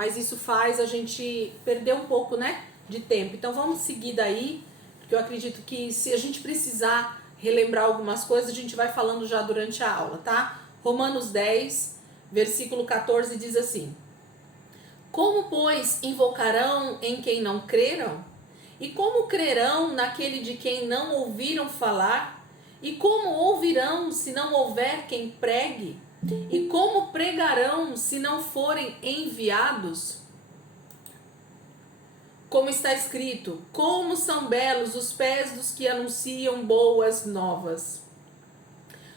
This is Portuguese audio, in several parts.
mas isso faz a gente perder um pouco, né, de tempo. Então vamos seguir daí, porque eu acredito que se a gente precisar relembrar algumas coisas, a gente vai falando já durante a aula, tá? Romanos 10, versículo 14 diz assim: Como, pois, invocarão em quem não creram? E como crerão naquele de quem não ouviram falar? E como ouvirão se não houver quem pregue? E como pregarão se não forem enviados? Como está escrito: Como são belos os pés dos que anunciam boas novas.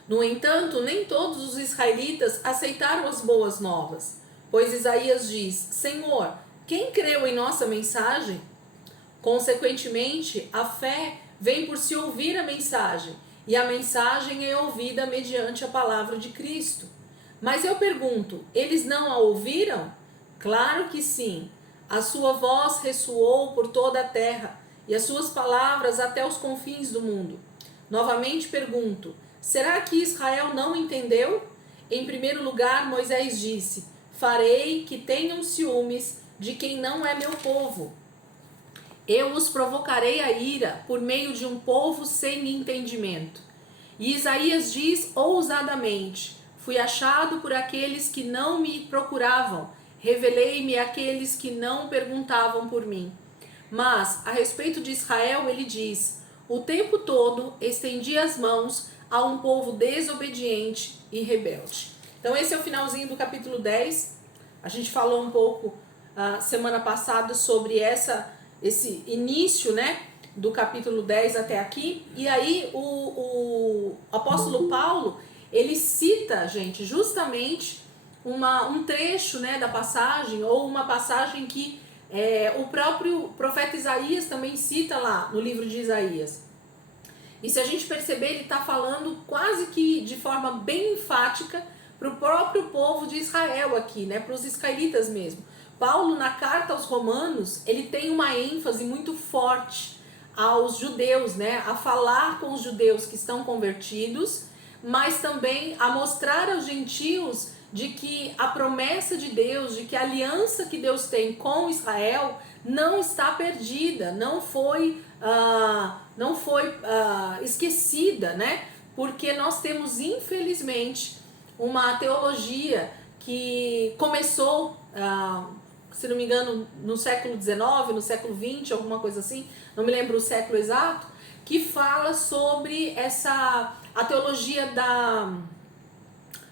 No entanto, nem todos os israelitas aceitaram as boas novas, pois Isaías diz: Senhor, quem creu em nossa mensagem? Consequentemente, a fé vem por se ouvir a mensagem, e a mensagem é ouvida mediante a palavra de Cristo. Mas eu pergunto, eles não a ouviram? Claro que sim. A sua voz ressoou por toda a terra, e as suas palavras até os confins do mundo. Novamente pergunto, será que Israel não entendeu? Em primeiro lugar, Moisés disse: Farei que tenham ciúmes de quem não é meu povo. Eu os provocarei a ira por meio de um povo sem entendimento. E Isaías diz ousadamente: Fui achado por aqueles que não me procuravam, revelei-me àqueles que não perguntavam por mim. Mas, a respeito de Israel, ele diz: O tempo todo estendi as mãos a um povo desobediente e rebelde. Então esse é o finalzinho do capítulo 10. A gente falou um pouco semana passada sobre esse início, né, do capítulo 10 até aqui. E aí o apóstolo Paulo, ele cita, gente, justamente um trecho, né, da passagem, ou uma passagem que o próprio profeta Isaías também cita lá no livro de Isaías. E se a gente perceber, ele está falando quase que de forma bem enfática para o próprio povo de Israel aqui, né, para os israelitas mesmo. Paulo, na carta aos Romanos, ele tem uma ênfase muito forte aos judeus, né, a falar com os judeus que estão convertidos, mas também a mostrar aos gentios de que a promessa de Deus, de que a aliança que Deus tem com Israel não está perdida, não foi esquecida, né? Porque nós temos, infelizmente, uma teologia que começou, se não me engano, no século XIX, no século XX, alguma coisa assim, não me lembro o século exato, que fala sobre a teologia da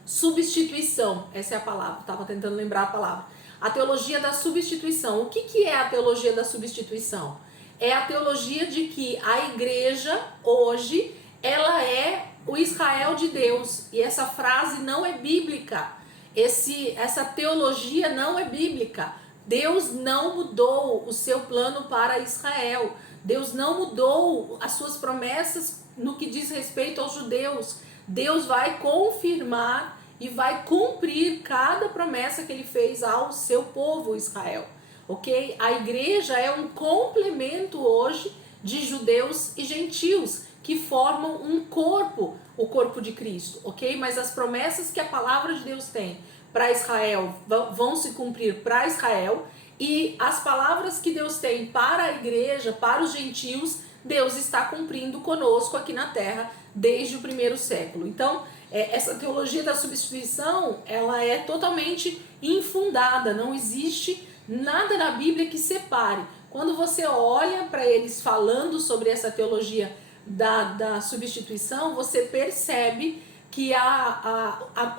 substituição. Essa é a palavra, estava tentando lembrar a palavra. A teologia da substituição. O que é a teologia da substituição? É a teologia de que a igreja hoje, ela é o Israel de Deus. E essa frase não é bíblica. Essa teologia não é bíblica. Deus não mudou o seu plano para Israel. Deus não mudou as suas promessas no que diz respeito aos judeus. Deus vai confirmar e vai cumprir cada promessa que ele fez ao seu povo Israel, ok? A igreja é um complemento hoje de judeus e gentios que formam um corpo, o corpo de Cristo, ok? Mas as promessas que a palavra de Deus tem para Israel vão se cumprir para Israel, e as palavras que Deus tem para a igreja, para os gentios, Deus está cumprindo conosco aqui na terra desde o primeiro século. Então, essa teologia da substituição, ela é totalmente infundada, não existe nada na Bíblia que separe. Quando você olha para eles falando sobre essa teologia da substituição, você percebe que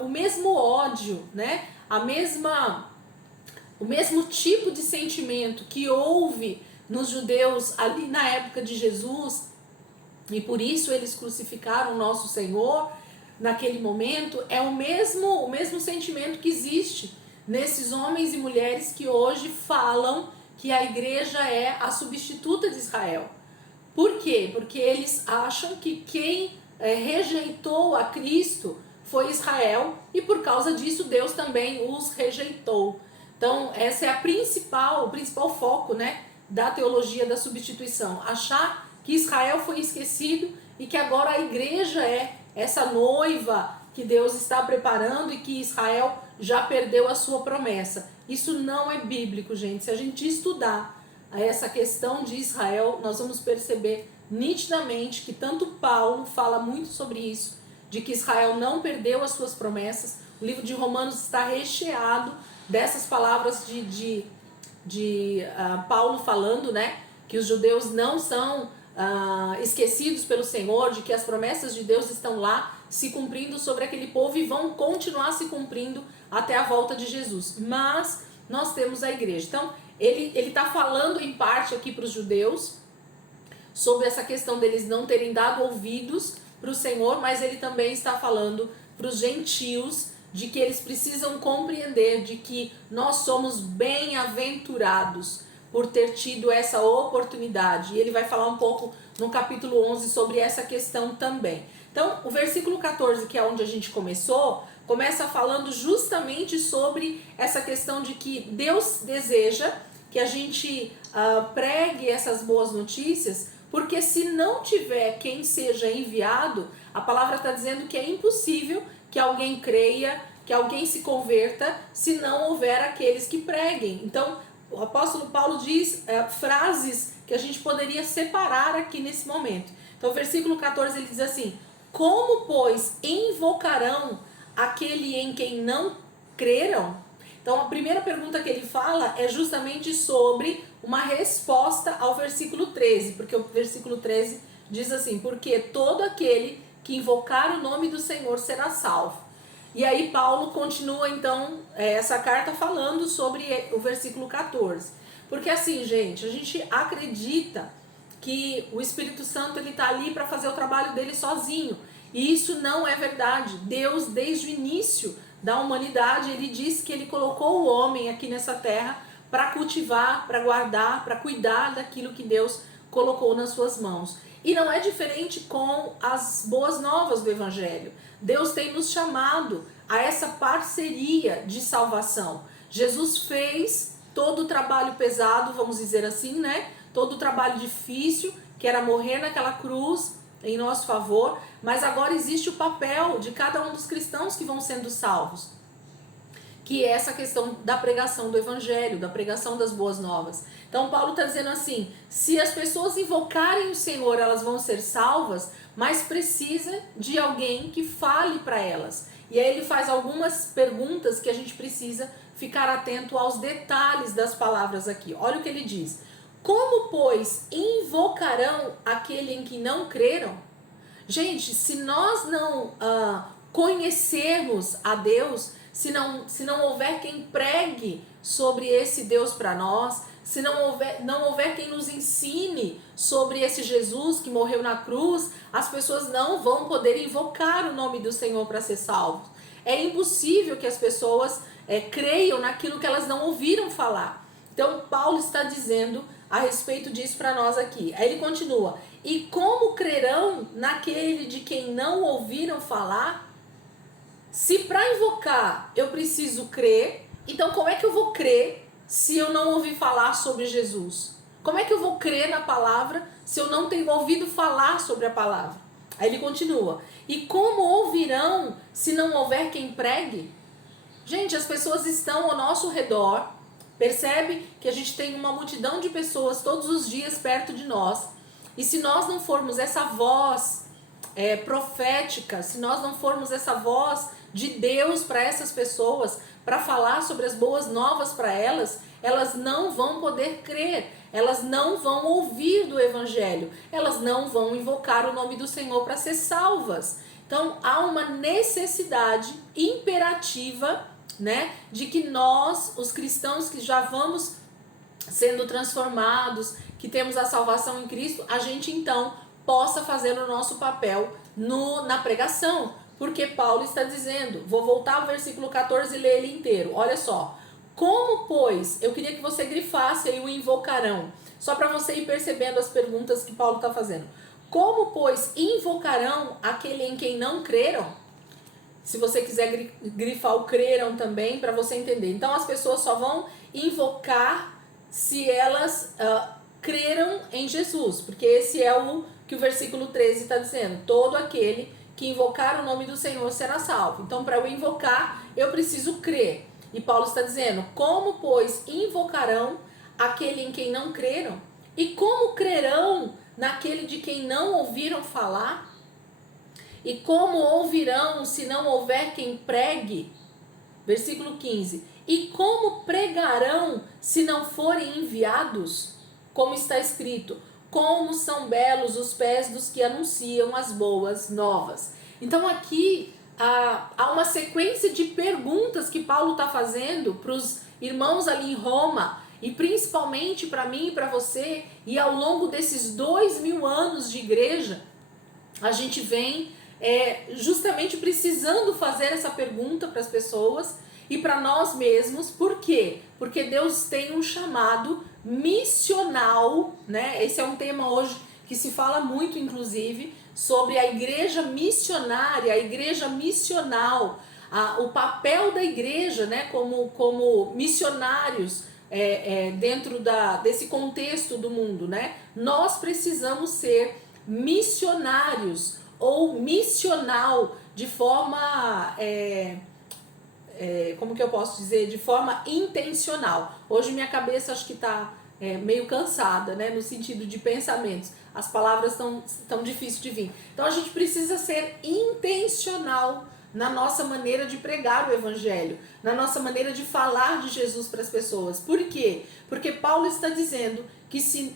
o mesmo ódio, né? O mesmo tipo de sentimento que houve nos judeus ali na época de Jesus, e por isso eles crucificaram o nosso Senhor naquele momento, é o mesmo sentimento que existe nesses homens e mulheres que hoje falam que a igreja é a substituta de Israel. Por quê? Porque eles acham que quem rejeitou a Cristo foi Israel, e por causa disso Deus também os rejeitou. Então essa é o principal foco, né, da teologia da substituição. Achar que Israel foi esquecido e que agora a igreja é essa noiva que Deus está preparando e que Israel já perdeu a sua promessa. Isso não é bíblico, gente. Se a gente estudar essa questão de Israel, nós vamos perceber nitidamente que tanto Paulo fala muito sobre isso, de que Israel não perdeu as suas promessas. O livro de Romanos está recheado dessas palavras de Paulo falando, né, que os judeus não são esquecidos pelo Senhor, de que as promessas de Deus estão lá se cumprindo sobre aquele povo e vão continuar se cumprindo até a volta de Jesus. Mas nós temos a igreja. Então, ele está falando em parte aqui para os judeus sobre essa questão deles não terem dado ouvidos para o Senhor, mas ele também está falando para os gentios de que eles precisam compreender de que nós somos bem-aventurados por ter tido essa oportunidade. E ele vai falar um pouco no capítulo 11 sobre essa questão também. Então, o versículo 14, que é onde a gente começou, começa falando justamente sobre essa questão de que Deus deseja que a gente pregue essas boas notícias, porque se não tiver quem seja enviado, a palavra está dizendo que é impossível que alguém creia, que alguém se converta, se não houver aqueles que preguem. Então, o apóstolo Paulo diz frases que a gente poderia separar aqui nesse momento. Então, o versículo 14 ele diz assim: como, pois, invocarão aquele em quem não creram? Então, a primeira pergunta que ele fala é justamente sobre uma resposta ao versículo 13, porque o versículo 13 diz assim: porque todo aquele que invocar o nome do Senhor será salvo. E aí Paulo continua então essa carta falando sobre o versículo 14. Porque assim, gente, a gente acredita que o Espírito Santo ele está ali para fazer o trabalho dele sozinho. E isso não é verdade. Deus, desde o início da humanidade, ele disse que ele colocou o homem aqui nessa terra para cultivar, para guardar, para cuidar daquilo que Deus colocou nas suas mãos. E não é diferente com as boas novas do Evangelho. Deus tem nos chamado a essa parceria de salvação. Jesus fez todo o trabalho pesado, vamos dizer assim, né? Todo o trabalho difícil, que era morrer naquela cruz em nosso favor, mas agora existe o papel de cada um dos cristãos que vão sendo salvos, que é essa questão da pregação do Evangelho, da pregação das boas novas. Então Paulo está dizendo assim: se as pessoas invocarem o Senhor, elas vão ser salvas, mas precisa de alguém que fale para elas. E aí ele faz algumas perguntas que a gente precisa ficar atento aos detalhes das palavras aqui. Olha o que ele diz: como, pois, invocarão aquele em que não creram? Gente, se nós não conhecermos a Deus, se não houver quem pregue sobre esse Deus para nós, se não houver quem nos ensine sobre esse Jesus que morreu na cruz, as pessoas não vão poder invocar o nome do Senhor para ser salvos. É impossível que as pessoas creiam naquilo que elas não ouviram falar. Então Paulo está dizendo a respeito disso para nós aqui. Aí ele continua: e como crerão naquele de quem não ouviram falar? Se para invocar eu preciso crer, então como é que eu vou crer se eu não ouvi falar sobre Jesus? Como é que eu vou crer na palavra se eu não tenho ouvido falar sobre a palavra? Aí ele continua: e como ouvirão se não houver quem pregue? Gente, as pessoas estão ao nosso redor. Percebe que a gente tem uma multidão de pessoas todos os dias perto de nós. E se nós não formos essa voz profética, se nós não formos essa voz de Deus para essas pessoas, para falar sobre as boas novas para elas, elas não vão poder crer, elas não vão ouvir do Evangelho, elas não vão invocar o nome do Senhor para ser salvas. Então há uma necessidade imperativa, né, de que nós, os cristãos que já vamos sendo transformados, que temos a salvação em Cristo, a gente então possa fazer o nosso papel na pregação, porque Paulo está dizendo, vou voltar ao versículo 14 e ler ele inteiro, olha só: como, pois, eu queria que você grifasse aí o invocarão, só para você ir percebendo as perguntas que Paulo está fazendo. Como, pois, invocarão aquele em quem não creram? Se você quiser grifar o creram também, para você entender. Então as pessoas só vão invocar se elas creram em Jesus, porque esse é o que o versículo 13 está dizendo: todo aquele que invocar o nome do Senhor será salvo. Então, para eu invocar, eu preciso crer. E Paulo está dizendo: como, pois, invocarão aquele em quem não creram? E como crerão naquele de quem não ouviram falar? E como ouvirão se não houver quem pregue? Versículo 15. E como pregarão se não forem enviados? Como está escrito: como são belos os pés dos que anunciam as boas novas. Então aqui há uma sequência de perguntas que Paulo está fazendo para os irmãos ali em Roma, e principalmente para mim e para você, e ao longo desses 2000 anos de igreja, a gente vem justamente precisando fazer essa pergunta para as pessoas e para nós mesmos. Por quê? Porque Deus tem um chamado missional, né? Esse é um tema hoje que se fala muito, inclusive, sobre a igreja missionária, a igreja missional, o papel da igreja, né? Como missionários dentro desse contexto do mundo, né? Nós precisamos ser missionários ou missional de forma, como que eu posso dizer, de forma intencional. Hoje minha cabeça acho que está meio cansada, né, no sentido de pensamentos. As palavras estão difíceis de vir. Então a gente precisa ser intencional na nossa maneira de pregar o evangelho, na nossa maneira de falar de Jesus para as pessoas. Por quê? Porque Paulo está dizendo que se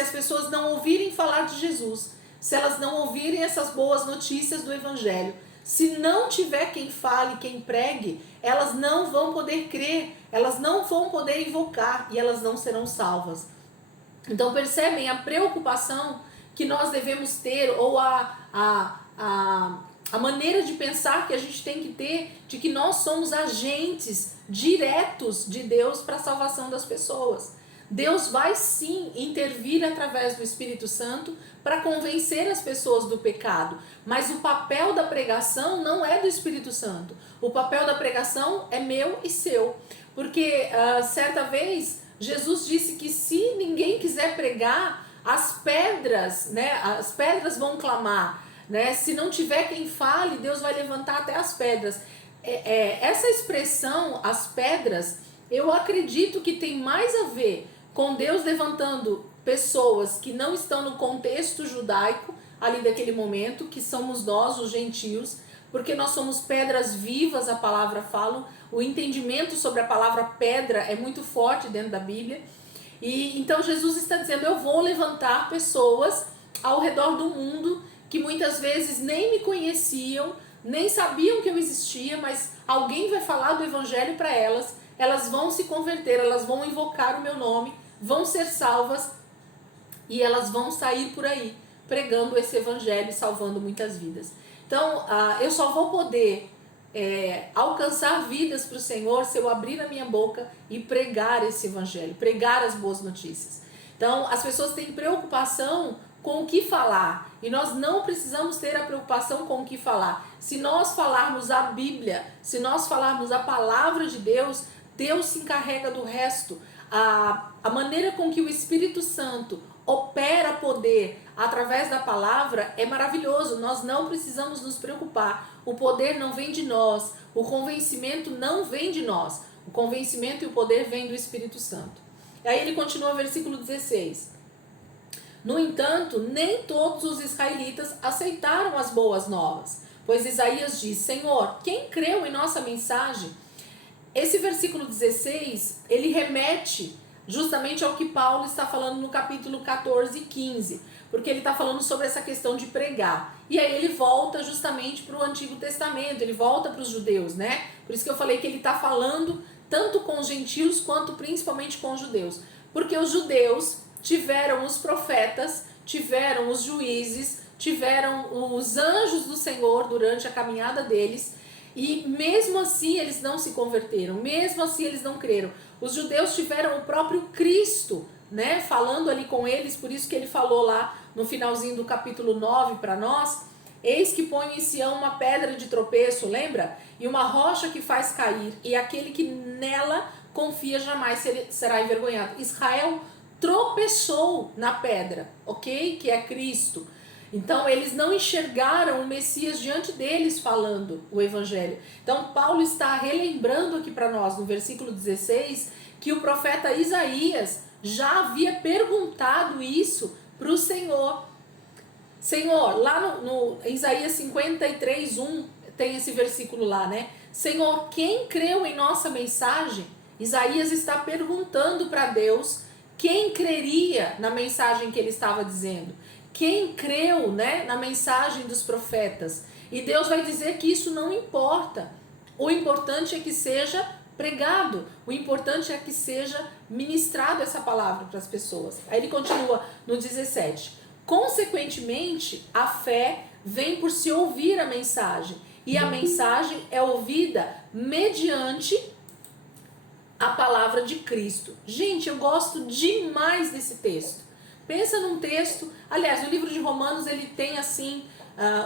as pessoas não ouvirem falar de Jesus, se elas não ouvirem essas boas notícias do evangelho, se não tiver quem fale, quem pregue, elas não vão poder crer, elas não vão poder invocar e elas não serão salvas. Então percebem a preocupação que nós devemos ter, ou a maneira de pensar que a gente tem que ter, de que nós somos agentes diretos de Deus para a salvação das pessoas. Deus vai sim intervir através do Espírito Santo para convencer as pessoas do pecado, mas o papel da pregação não é do Espírito Santo. O papel da pregação é meu e seu, porque certa vez Jesus disse que se ninguém quiser pregar, as pedras vão clamar, né? Se não tiver quem fale, Deus vai levantar até as pedras. Essa expressão, as pedras, eu acredito que tem mais a ver com Deus levantando pessoas que não estão no contexto judaico ali daquele momento, que somos nós, os gentios, porque nós somos pedras vivas, a palavra fala. O entendimento sobre a palavra pedra é muito forte dentro da Bíblia. E então Jesus está dizendo: eu vou levantar pessoas ao redor do mundo que muitas vezes nem me conheciam, nem sabiam que eu existia, mas alguém vai falar do evangelho para elas, elas vão se converter, elas vão invocar o meu nome, vão ser salvas e elas vão sair por aí pregando esse evangelho e salvando muitas vidas. Então, eu só vou poder alcançar vidas para o Senhor se eu abrir a minha boca e pregar esse evangelho, pregar as boas notícias. Então, as pessoas têm preocupação com o que falar, e nós não precisamos ter a preocupação com o que falar. Se nós falarmos a Bíblia, se nós falarmos a palavra de Deus, Deus se encarrega do resto. A maneira com que o Espírito Santo opera poder através da palavra é maravilhoso. Nós não precisamos nos preocupar. O poder não vem de nós, o convencimento não vem de nós. O convencimento e o poder vem do Espírito Santo. E aí ele continua, versículo 16. No entanto, nem todos os israelitas aceitaram as boas novas, pois Isaías diz: Senhor, quem creu em nossa mensagem? Esse versículo 16, ele remete justamente ao que Paulo está falando no capítulo 14 e 15, porque ele está falando sobre essa questão de pregar. E aí ele volta justamente para o Antigo Testamento, ele volta para os judeus, né? Por isso que eu falei que ele está falando tanto com os gentios quanto principalmente com os judeus. Porque os judeus tiveram os profetas, tiveram os juízes, tiveram os anjos do Senhor durante a caminhada deles, e mesmo assim eles não se converteram, mesmo assim eles não creram. Os judeus tiveram o próprio Cristo, né, falando ali com eles, por isso que ele falou lá no finalzinho do capítulo 9 para nós: eis que põe em Sião uma pedra de tropeço, lembra? E uma rocha que faz cair, e aquele que nela confia jamais será envergonhado. Israel tropeçou na pedra, ok? Que é Cristo. Então eles não enxergaram o Messias diante deles falando o evangelho. Então Paulo está relembrando aqui para nós no versículo 16 que o profeta Isaías já havia perguntado isso para o Senhor. Senhor, lá no Isaías 53:1 tem esse versículo lá, né? Senhor, quem creu em nossa mensagem? Isaías está perguntando para Deus quem creria na mensagem que ele estava dizendo. Quem creu, né, na mensagem dos profetas. E Deus vai dizer que isso não importa. O importante é que seja pregado. O importante é que seja ministrado essa palavra para as pessoas. Aí ele continua no 17. Consequentemente, a fé vem por se ouvir a mensagem. E a mensagem é ouvida mediante a palavra de Cristo. Gente, eu gosto demais desse texto. Pensa num texto, aliás, no livro de Romanos ele tem assim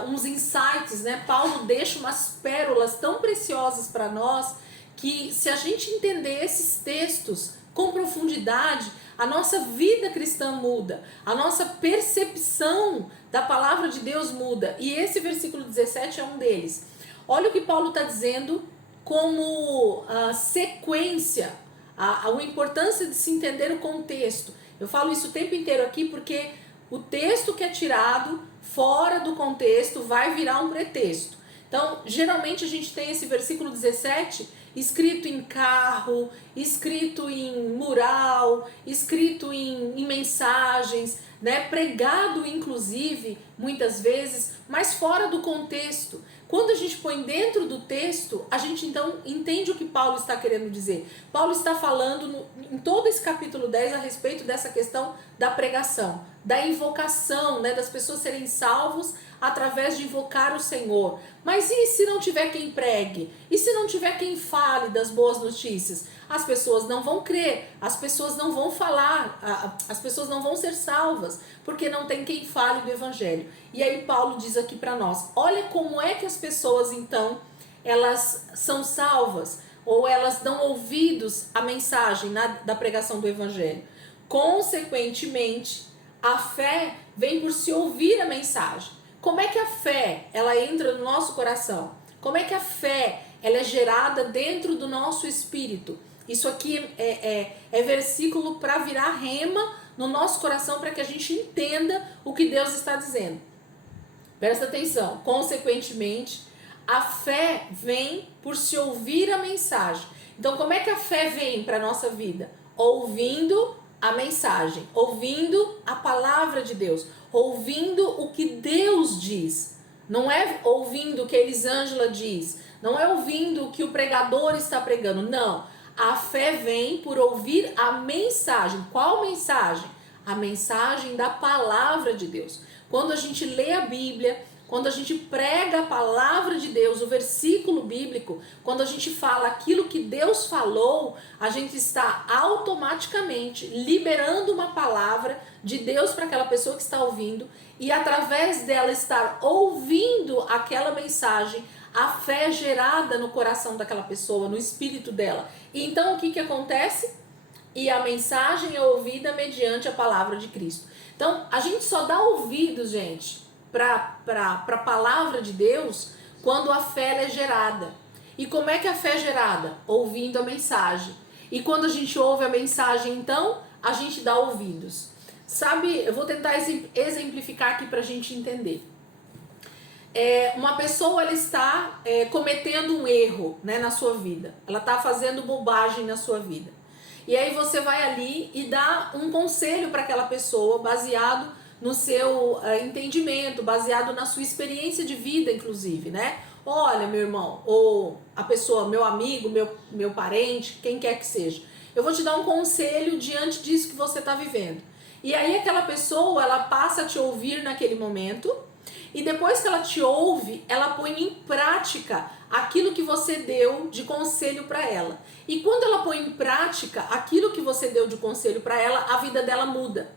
uns insights, né? Paulo deixa umas pérolas tão preciosas para nós que se a gente entender esses textos com profundidade, a nossa vida cristã muda, a nossa percepção da palavra de Deus muda. E esse versículo 17 é um deles. Olha o que Paulo está dizendo como sequência, a importância de se entender o contexto. Eu falo isso o tempo inteiro aqui porque o texto que é tirado fora do contexto vai virar um pretexto. Então, geralmente a gente tem esse versículo 17 escrito em carro, escrito em mural, escrito em mensagens, né? Pregado inclusive, muitas vezes, mas fora do contexto. Quando a gente põe dentro do texto, a gente então entende o que Paulo está querendo dizer. Paulo está falando em todo esse capítulo 10 a respeito dessa questão da pregação, da invocação, né, das pessoas serem salvos através de invocar o Senhor. Mas e se não tiver quem pregue? E se não tiver quem fale das boas notícias? As pessoas não vão crer, as pessoas não vão falar, as pessoas não vão ser salvas, porque não tem quem fale do evangelho. E aí Paulo diz aqui para nós, olha como é que as pessoas então, elas são salvas, ou elas dão ouvidos à mensagem da pregação do evangelho. Consequentemente, a fé vem por se ouvir a mensagem. Como é que a fé, ela entra no nosso coração? Como é que a fé, ela é gerada dentro do nosso espírito? Isso aqui é versículo para virar rema no nosso coração para que a gente entenda o que Deus está dizendo. Presta atenção. Consequentemente, a fé vem por se ouvir a mensagem. Então, como é que a fé vem para a nossa vida? Ouvindo a mensagem, ouvindo a palavra de Deus, ouvindo o que Deus diz. Não é ouvindo o que a Elisângela diz, não é ouvindo o que o pregador está pregando, não. A fé vem por ouvir a mensagem. Qual mensagem? A mensagem da palavra de Deus. Quando a gente lê a Bíblia, quando a gente prega a palavra de Deus, o versículo bíblico, quando a gente fala aquilo que Deus falou, a gente está automaticamente liberando uma palavra de Deus para aquela pessoa que está ouvindo, e através dela estar ouvindo aquela mensagem, a fé é gerada no coração daquela pessoa, no espírito dela. E então o que acontece? E a mensagem é ouvida mediante a palavra de Cristo. Então a gente só dá ouvidos, gente, para a palavra de Deus quando a fé é gerada. E como é que a fé é gerada? Ouvindo a mensagem. E quando a gente ouve a mensagem, então, a gente dá ouvidos. Sabe, eu vou tentar exemplificar aqui para a gente entender. Uma pessoa, ela está cometendo um erro, né, na sua vida. Ela está fazendo bobagem na sua vida. E aí você vai ali e dá um conselho para aquela pessoa baseado no seu entendimento, baseado na sua experiência de vida, inclusive, né? Olha, meu irmão, ou a pessoa, meu amigo, meu parente, quem quer que seja, eu vou te dar um conselho diante disso que você está vivendo. E aí aquela pessoa, ela passa a te ouvir naquele momento, e depois que ela te ouve, ela põe em prática aquilo que você deu de conselho para ela. E quando ela põe em prática aquilo que você deu de conselho para ela, a vida dela muda.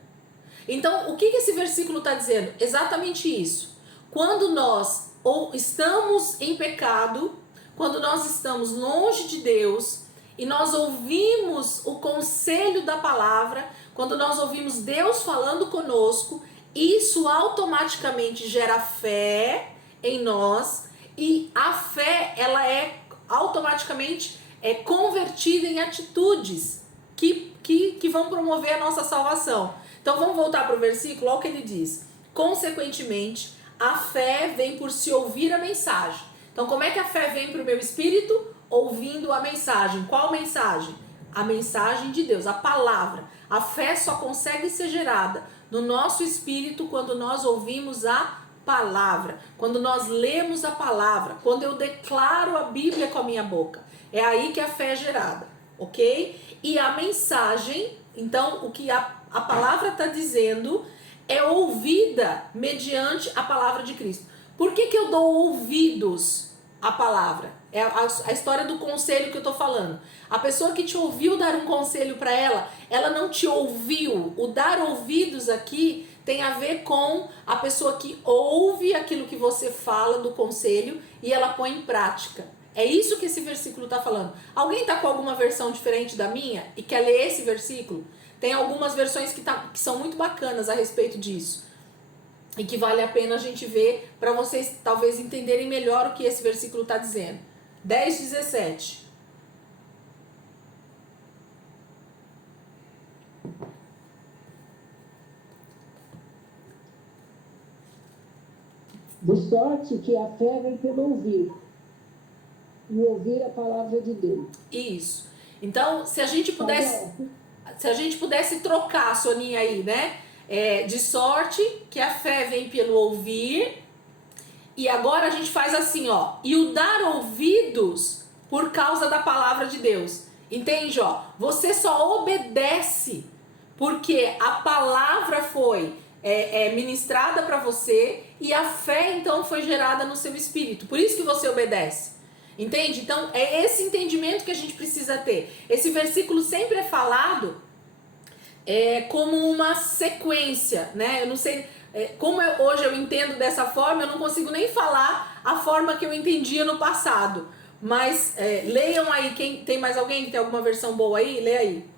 Então, o que esse versículo está dizendo? Exatamente isso. Quando nós ou estamos em pecado, quando nós estamos longe de Deus e nós ouvimos o conselho da palavra, quando nós ouvimos Deus falando conosco, isso automaticamente gera fé em nós, e a fé, ela é automaticamente convertida em atitudes que vão promover a nossa salvação. Então vamos voltar para o versículo, olha o que ele diz. Consequentemente, a fé vem por se ouvir a mensagem. Então como é que a fé vem para o meu espírito? Ouvindo a mensagem. Qual mensagem? A mensagem de Deus, a palavra. A fé só consegue ser gerada no nosso espírito quando nós ouvimos a palavra, quando nós lemos a palavra, quando eu declaro a Bíblia com a minha boca. É aí que a fé é gerada, ok? E a mensagem, então, o que a palavra está dizendo é ouvida mediante a palavra de Cristo. Por que eu dou ouvidos à palavra? É a história do conselho que eu tô falando. A pessoa que te ouviu dar um conselho para ela não te ouviu. O dar ouvidos aqui tem a ver com a pessoa que ouve aquilo que você fala do conselho e ela põe em prática. É isso que esse versículo está falando. Alguém está com alguma versão diferente da minha e quer ler esse versículo? Tem algumas versões que são muito bacanas a respeito disso. E que vale a pena a gente ver para vocês talvez entenderem melhor o que esse versículo está dizendo. 10:17. De sorte que a fé vem pelo ouvir, e ouvir a palavra de Deus. Isso. Então, se a gente pudesse trocar, Soninha, aí, né? De sorte que a fé vem pelo ouvir. E agora a gente faz assim, ó. E o dar ouvidos por causa da palavra de Deus. Entende, ó? Você só obedece porque a palavra foi ministrada para você e a fé então foi gerada no seu espírito. Por isso que você obedece. Entende? Então é esse entendimento que a gente precisa ter. Esse versículo sempre é falado como uma sequência, né? Eu não sei, como hoje eu entendo dessa forma, eu não consigo nem falar a forma que eu entendia no passado. Mas leiam aí, tem mais alguém que tem alguma versão boa aí? Lê aí.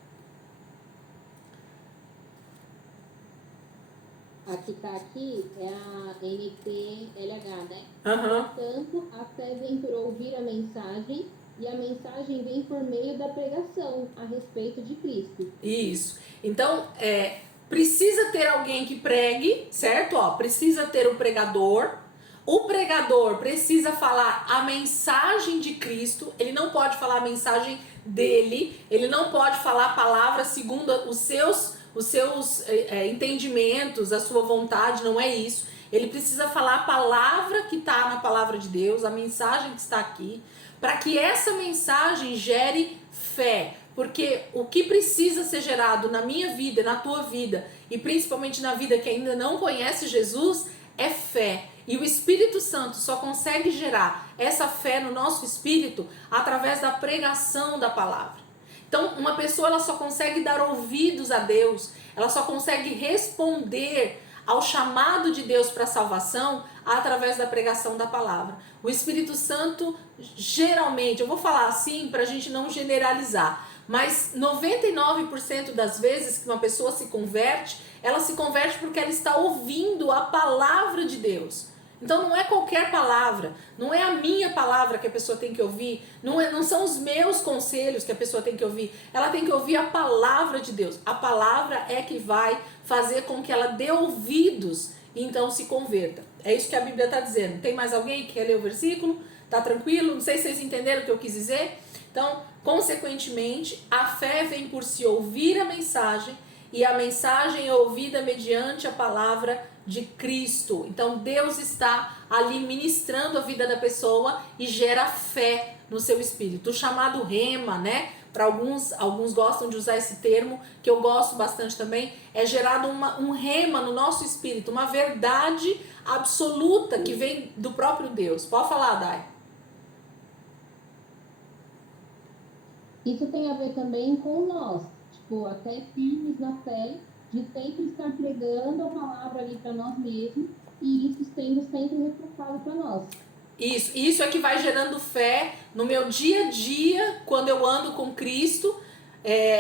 A que tá aqui é a NTLH, né? Uhum. Portanto, a fé vem por ouvir a mensagem, e a mensagem vem por meio da pregação a respeito de Cristo. Isso. Então, precisa ter alguém que pregue, certo? Ó, precisa ter o pregador. O pregador precisa falar a mensagem de Cristo. Ele não pode falar a mensagem dele. Ele não pode falar a palavra segundo os seus entendimentos, a sua vontade, não é isso. Ele precisa falar a palavra que está na palavra de Deus, a mensagem que está aqui, para que essa mensagem gere fé. Porque o que precisa ser gerado na minha vida, na tua vida, e principalmente na vida que ainda não conhece Jesus, é fé. E o Espírito Santo só consegue gerar essa fé no nosso espírito através da pregação da palavra. Então, uma pessoa ela só consegue dar ouvidos a Deus, ela só consegue responder ao chamado de Deus para a salvação através da pregação da palavra. O Espírito Santo, geralmente, eu vou falar assim para a gente não generalizar, mas 99% das vezes que uma pessoa se converte, ela se converte porque ela está ouvindo a palavra de Deus. Então não é qualquer palavra, não é a minha palavra que a pessoa tem que ouvir, não são os meus conselhos que a pessoa tem que ouvir, ela tem que ouvir a palavra de Deus. A palavra é que vai fazer com que ela dê ouvidos e então se converta. É isso que a Bíblia está dizendo. Tem mais alguém que quer ler o versículo? Tá tranquilo? Não sei se vocês entenderam o que eu quis dizer. Então, consequentemente, a fé vem por se ouvir a mensagem, e a mensagem é ouvida mediante a palavra de Cristo. Então Deus está ali ministrando a vida da pessoa e gera fé no seu espírito. O chamado rema, né? Para alguns gostam de usar esse termo, que eu gosto bastante também, é gerado um rema no nosso espírito, uma verdade absoluta que vem do próprio Deus. Pode falar, Dai. Isso tem a ver também com nós, tipo, até firmes na fé, de sempre estar pregando a palavra ali para nós mesmos, e isso sendo sempre reforçado para nós. Isso é que vai gerando fé no meu dia a dia, quando eu ando com Cristo,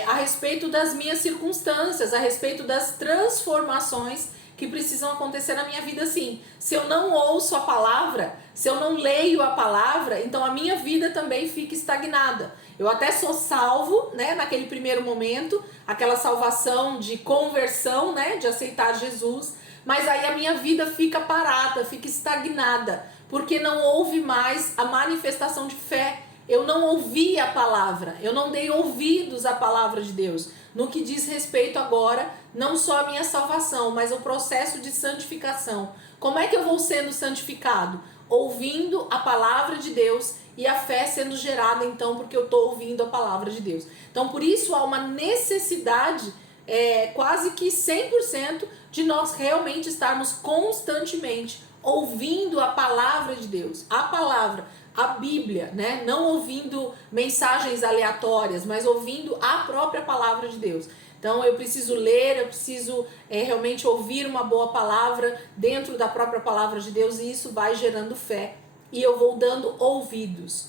a respeito das minhas circunstâncias, a respeito das transformações que precisam acontecer na minha vida sim. Se eu não ouço a palavra, se eu não leio a palavra, então a minha vida também fica estagnada. Eu até sou salvo, né, naquele primeiro momento, aquela salvação de conversão, né, de aceitar Jesus, mas aí a minha vida fica parada, fica estagnada, porque não houve mais a manifestação de fé. Eu não ouvi a palavra, eu não dei ouvidos à palavra de Deus, no que diz respeito agora, não só a minha salvação, mas o processo de santificação. Como é que eu vou sendo santificado? Ouvindo a palavra de Deus e a fé sendo gerada então, porque eu estou ouvindo a palavra de Deus. Então, por isso há uma necessidade, quase que 100%, de nós realmente estarmos constantemente ouvindo a palavra de Deus, a palavra, a Bíblia, né? Não ouvindo mensagens aleatórias, mas ouvindo a própria palavra de Deus. Então eu preciso ler, eu preciso realmente ouvir uma boa palavra dentro da própria palavra de Deus, e isso vai gerando fé e eu vou dando ouvidos.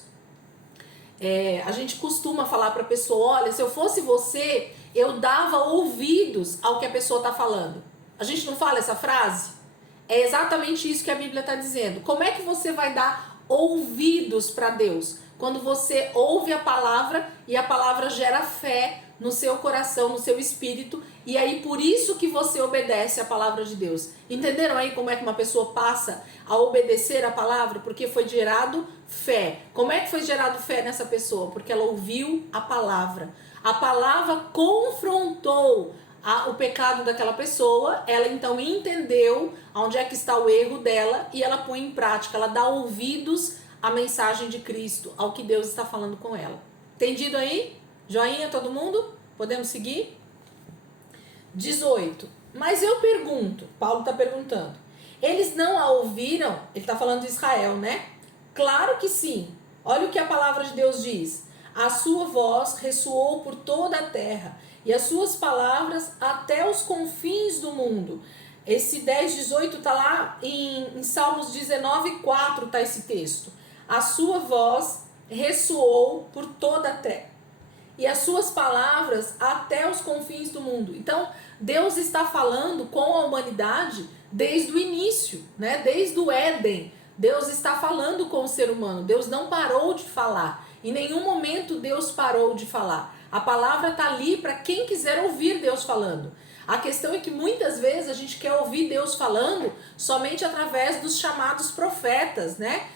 A gente costuma falar para a pessoa, olha, se eu fosse você, eu dava ouvidos ao que a pessoa está falando. A gente não fala essa frase? É exatamente isso que a Bíblia está dizendo. Como é que você vai dar ouvidos para Deus? Quando você ouve a palavra e a palavra gera fé no seu coração, no seu espírito, e aí por isso que você obedece a palavra de Deus. Entenderam aí como é que uma pessoa passa a obedecer a palavra? Porque foi gerado fé. Como é que foi gerado fé nessa pessoa? Porque ela ouviu a palavra. A palavra confrontou o pecado daquela pessoa, ela então entendeu onde é que está o erro dela e ela põe em prática, ela dá ouvidos à mensagem de Cristo, ao que Deus está falando com ela. Entendido aí? Joinha todo mundo? Podemos seguir? 18. Mas eu pergunto, Paulo está perguntando, eles não a ouviram? Ele está falando de Israel, né? Claro que sim. Olha o que a palavra de Deus diz. A sua voz ressoou por toda a terra e as suas palavras até os confins do mundo. Esse 10:18 está lá em Salmos 19:4, está esse texto. A sua voz ressoou por toda a terra e as suas palavras até os confins do mundo. Então, Deus está falando com a humanidade desde o início, né? Desde o Éden. Deus está falando com o ser humano. Deus não parou de falar. Em nenhum momento Deus parou de falar. A palavra está ali para quem quiser ouvir Deus falando. A questão é que muitas vezes a gente quer ouvir Deus falando somente através dos chamados profetas, né?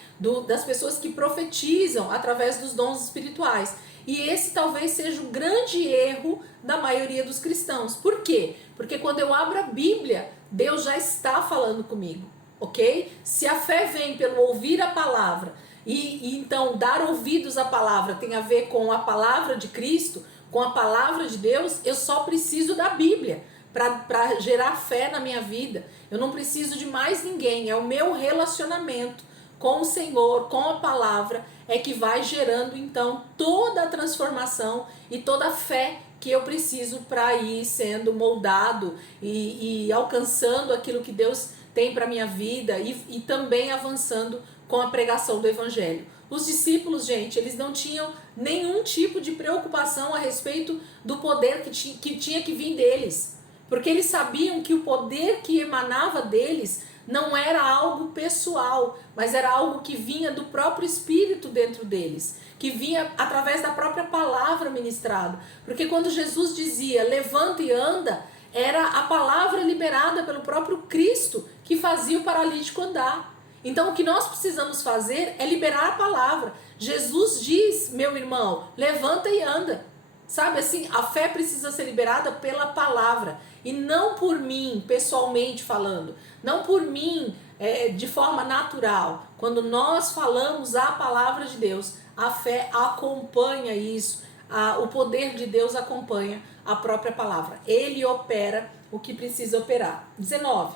Das pessoas que profetizam através dos dons espirituais. E esse talvez seja o grande erro da maioria dos cristãos. Por quê? Porque quando eu abro a Bíblia, Deus já está falando comigo, ok? Se a fé vem pelo ouvir a palavra, e então dar ouvidos à palavra tem a ver com a palavra de Cristo, com a palavra de Deus, eu só preciso da Bíblia para gerar fé na minha vida. Eu não preciso de mais ninguém, é o meu relacionamento com o Senhor, com a palavra, é que vai gerando então toda a transformação e toda a fé que eu preciso para ir sendo moldado e alcançando aquilo que Deus tem para minha vida e também avançando com a pregação do Evangelho. Os discípulos, gente, eles não tinham nenhum tipo de preocupação a respeito do poder que tinha que vir deles, porque eles sabiam que o poder que emanava deles não era algo pessoal, mas era algo que vinha do próprio Espírito dentro deles, que vinha através da própria palavra ministrada. Porque quando Jesus dizia, levanta e anda, era a palavra liberada pelo próprio Cristo que fazia o paralítico andar. Então o que nós precisamos fazer é liberar a palavra. Jesus diz, meu irmão, levanta e anda. Sabe assim, a fé precisa ser liberada pela palavra e não por mim, pessoalmente falando, não por mim de forma natural. Quando nós falamos a palavra de Deus, a fé acompanha isso, o poder de Deus acompanha a própria palavra. Ele opera o que precisa operar. 19.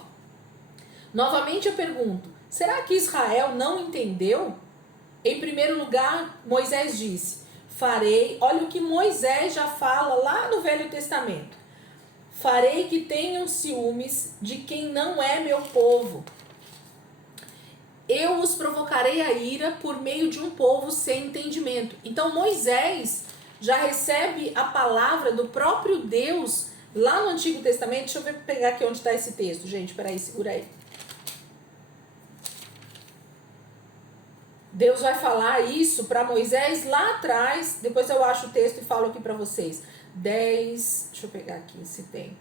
Novamente eu pergunto, será que Israel não entendeu? Em primeiro lugar, Moisés disse, farei, olha o que Moisés já fala lá no Velho Testamento. Farei que tenham ciúmes de quem não é meu povo. Eu os provocarei a ira por meio de um povo sem entendimento. Então Moisés já recebe a palavra do próprio Deus Lá no Antigo Testamento, deixa eu pegar aqui onde está esse texto, gente, peraí, segura aí. Deus vai falar isso para Moisés lá atrás, depois eu acho o texto e falo aqui para vocês. 10, deixa eu pegar aqui se tem.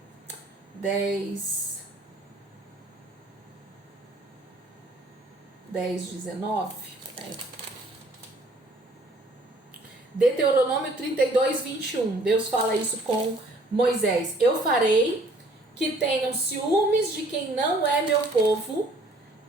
19. Deuteronômio 32, 21. Deus fala isso com Moisés. Eu farei que tenham ciúmes de quem não é meu povo,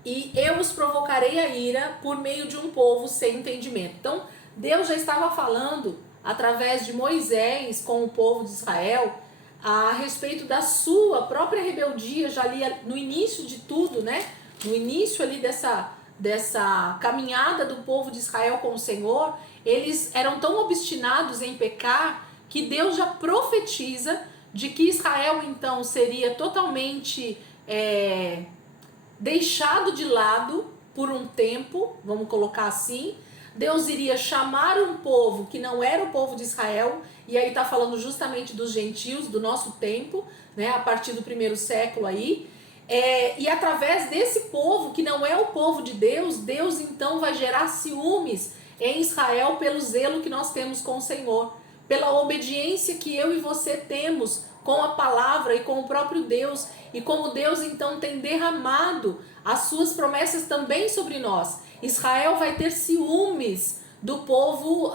e eu os provocarei a ira por meio de um povo sem entendimento. Então, Deus já estava falando, através de Moisés, com o povo de Israel, a respeito da sua própria rebeldia, já ali no início de tudo, né? No início ali dessa caminhada do povo de Israel com o Senhor, eles eram tão obstinados em pecar que Deus já profetiza de que Israel então seria totalmente deixado de lado por um tempo, vamos colocar assim. Deus iria chamar um povo que não era o povo de Israel, e aí está falando justamente dos gentios do nosso tempo, né, a partir do 1º século aí. E através desse povo, que não é o povo de Deus, Deus então vai gerar ciúmes em Israel pelo zelo que nós temos com o Senhor, pela obediência que eu e você temos com a palavra e com o próprio Deus, e como Deus então tem derramado as suas promessas também sobre nós. Israel vai ter ciúmes do povo,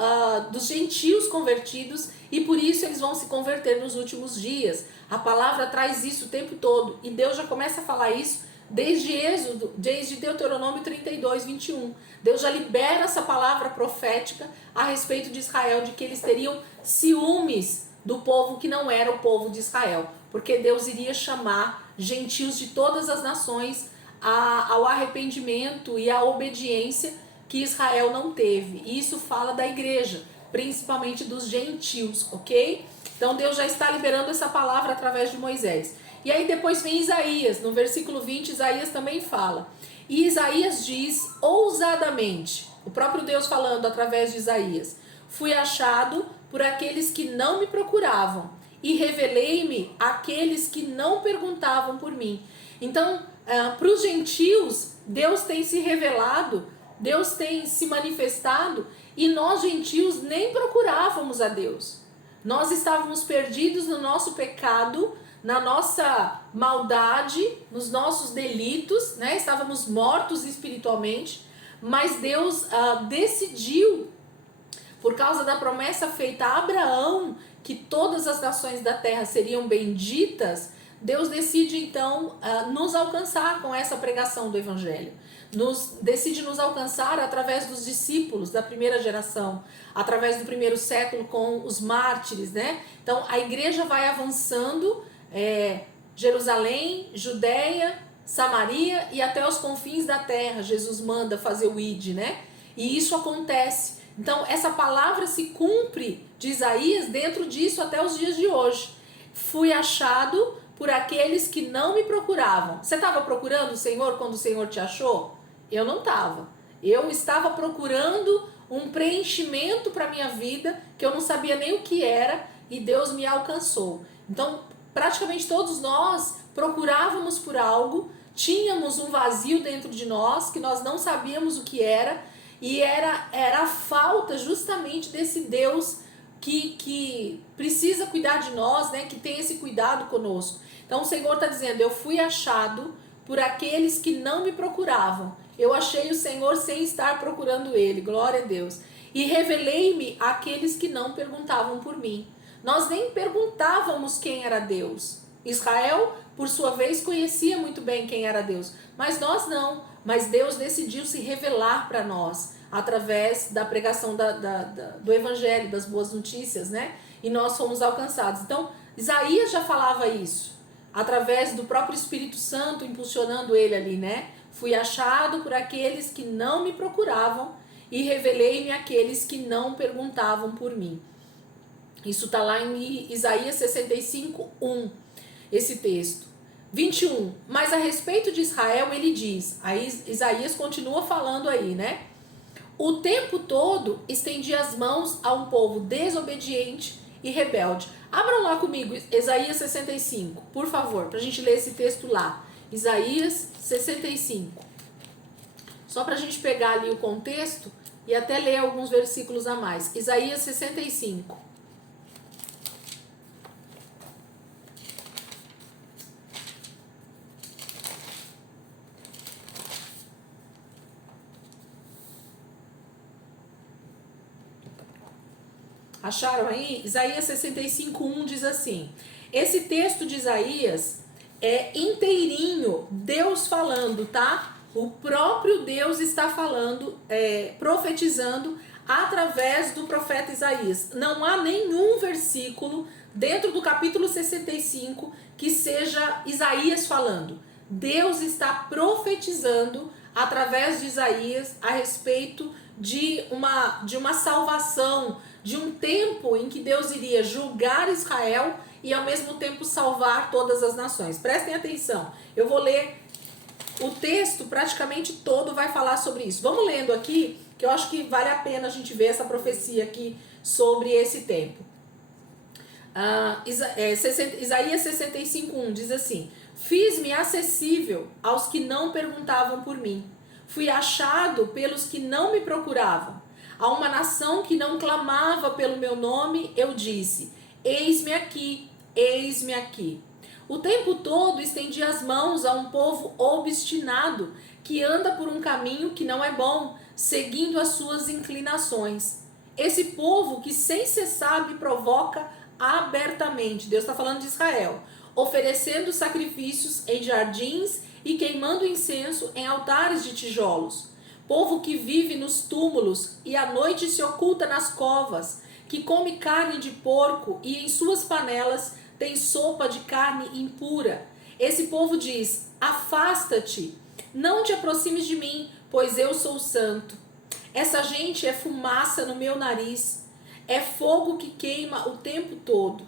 dos gentios convertidos, e por isso eles vão se converter nos últimos dias. A palavra traz isso o tempo todo, e Deus já começa a falar isso desde Deuteronômio 32, 21. Deus já libera essa palavra profética a respeito de Israel, de que eles teriam ciúmes do povo que não era o povo de Israel, porque Deus iria chamar gentios de todas as nações ao arrependimento e à obediência que Israel não teve. E isso fala da igreja, principalmente dos gentios, ok? Então Deus já está liberando essa palavra através de Moisés. E aí depois vem Isaías, no versículo 20, Isaías também fala. E Isaías diz ousadamente, o próprio Deus falando através de Isaías: fui achado por aqueles que não me procuravam, e revelei-me àqueles que não perguntavam por mim. Então, para os gentios, Deus tem se revelado, Deus tem se manifestado, e nós gentios nem procurávamos a Deus. Nós estávamos perdidos no nosso pecado, na nossa maldade, nos nossos delitos, né? Estávamos mortos espiritualmente, mas Deus decidiu, por causa da promessa feita a Abraão, que todas as nações da terra seriam benditas. Deus decide então nos alcançar com essa pregação do Evangelho. Decide nos alcançar através dos discípulos da primeira geração, através do 1º século com os mártires, né? Então a igreja vai avançando, Jerusalém, Judéia, Samaria e até os confins da terra. Jesus manda fazer o ide, né? E isso acontece. Então essa palavra se cumpre de Isaías dentro disso até os dias de hoje. Fui achado por aqueles que não me procuravam. Você estava procurando o Senhor quando o Senhor te achou? Eu não estava. Eu estava procurando um preenchimento para minha vida que eu não sabia nem o que era, e Deus me alcançou. Então, praticamente todos nós procurávamos por algo, tínhamos um vazio dentro de nós que nós não sabíamos o que era, e era a falta justamente desse Deus que precisa cuidar de nós, né? Que tem esse cuidado conosco. Então o Senhor está dizendo: eu fui achado por aqueles que não me procuravam. Eu achei o Senhor sem estar procurando Ele, glória a Deus. E revelei-me àqueles que não perguntavam por mim. Nós nem perguntávamos quem era Deus. Israel, por sua vez, conhecia muito bem quem era Deus, mas nós não. Mas Deus decidiu se revelar para nós através da pregação do Evangelho, das boas notícias, né? E nós fomos alcançados. Então, Isaías já falava isso, através do próprio Espírito Santo impulsionando ele ali, né? Fui achado por aqueles que não me procuravam, e revelei-me àqueles que não perguntavam por mim. Isso está lá em Isaías 65, 1, esse texto. 21, mas a respeito de Israel ele diz, aí Isaías continua falando aí, né? O tempo todo estendi as mãos a um povo desobediente e rebelde. Abram lá comigo, Isaías 65, por favor, para a gente ler esse texto lá. Isaías 65. Só para a gente pegar ali o contexto e até ler alguns versículos a mais. Isaías 65. Acharam aí? Isaías 65:1 diz assim. Esse texto de Isaías é inteirinho Deus falando, tá? O próprio Deus está falando, profetizando através do profeta Isaías. Não há nenhum versículo dentro do capítulo 65 que seja Isaías falando. Deus está profetizando através de Isaías a respeito de uma salvação, de um tempo em que Deus iria julgar Israel e ao mesmo tempo salvar todas as nações. Prestem atenção, eu vou ler o texto, praticamente todo vai falar sobre isso. Vamos lendo aqui, que eu acho que vale a pena a gente ver essa profecia aqui sobre esse tempo. Isaías 65:1 diz assim: fiz-me acessível aos que não perguntavam por mim. Fui achado pelos que não me procuravam. A uma nação que não clamava pelo meu nome, eu disse: eis-me aqui, eis-me aqui. O tempo todo estendi as mãos a um povo obstinado, que anda por um caminho que não é bom, seguindo as suas inclinações. Esse povo que sem cessar me provoca abertamente, Deus está falando de Israel, oferecendo sacrifícios em jardins e queimando incenso em altares de tijolos. Povo que vive nos túmulos e à noite se oculta nas covas, que come carne de porco e em suas panelas tem sopa de carne impura. Esse povo diz: afasta-te, não te aproximes de mim, pois eu sou santo. Essa gente é fumaça no meu nariz, é fogo que queima o tempo todo.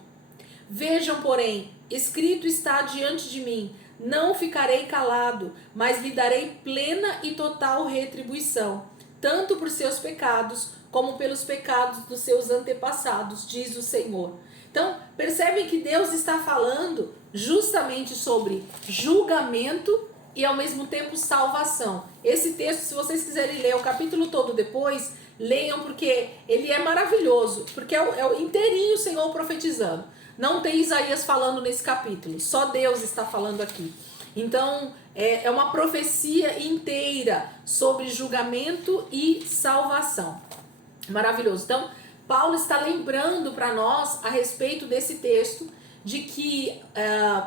Vejam, porém, escrito está diante de mim: não ficarei calado, mas lhe darei plena e total retribuição, tanto por seus pecados, como pelos pecados dos seus antepassados, diz o Senhor. Então, percebem que Deus está falando justamente sobre julgamento e ao mesmo tempo salvação. Esse texto, se vocês quiserem ler o capítulo todo depois, leiam, porque ele é maravilhoso, porque é o inteirinho o Senhor profetizando. Não tem Isaías falando nesse capítulo, só Deus está falando aqui. Então, é uma profecia inteira sobre julgamento e salvação. Maravilhoso. Então, Paulo está lembrando para nós a respeito desse texto, de que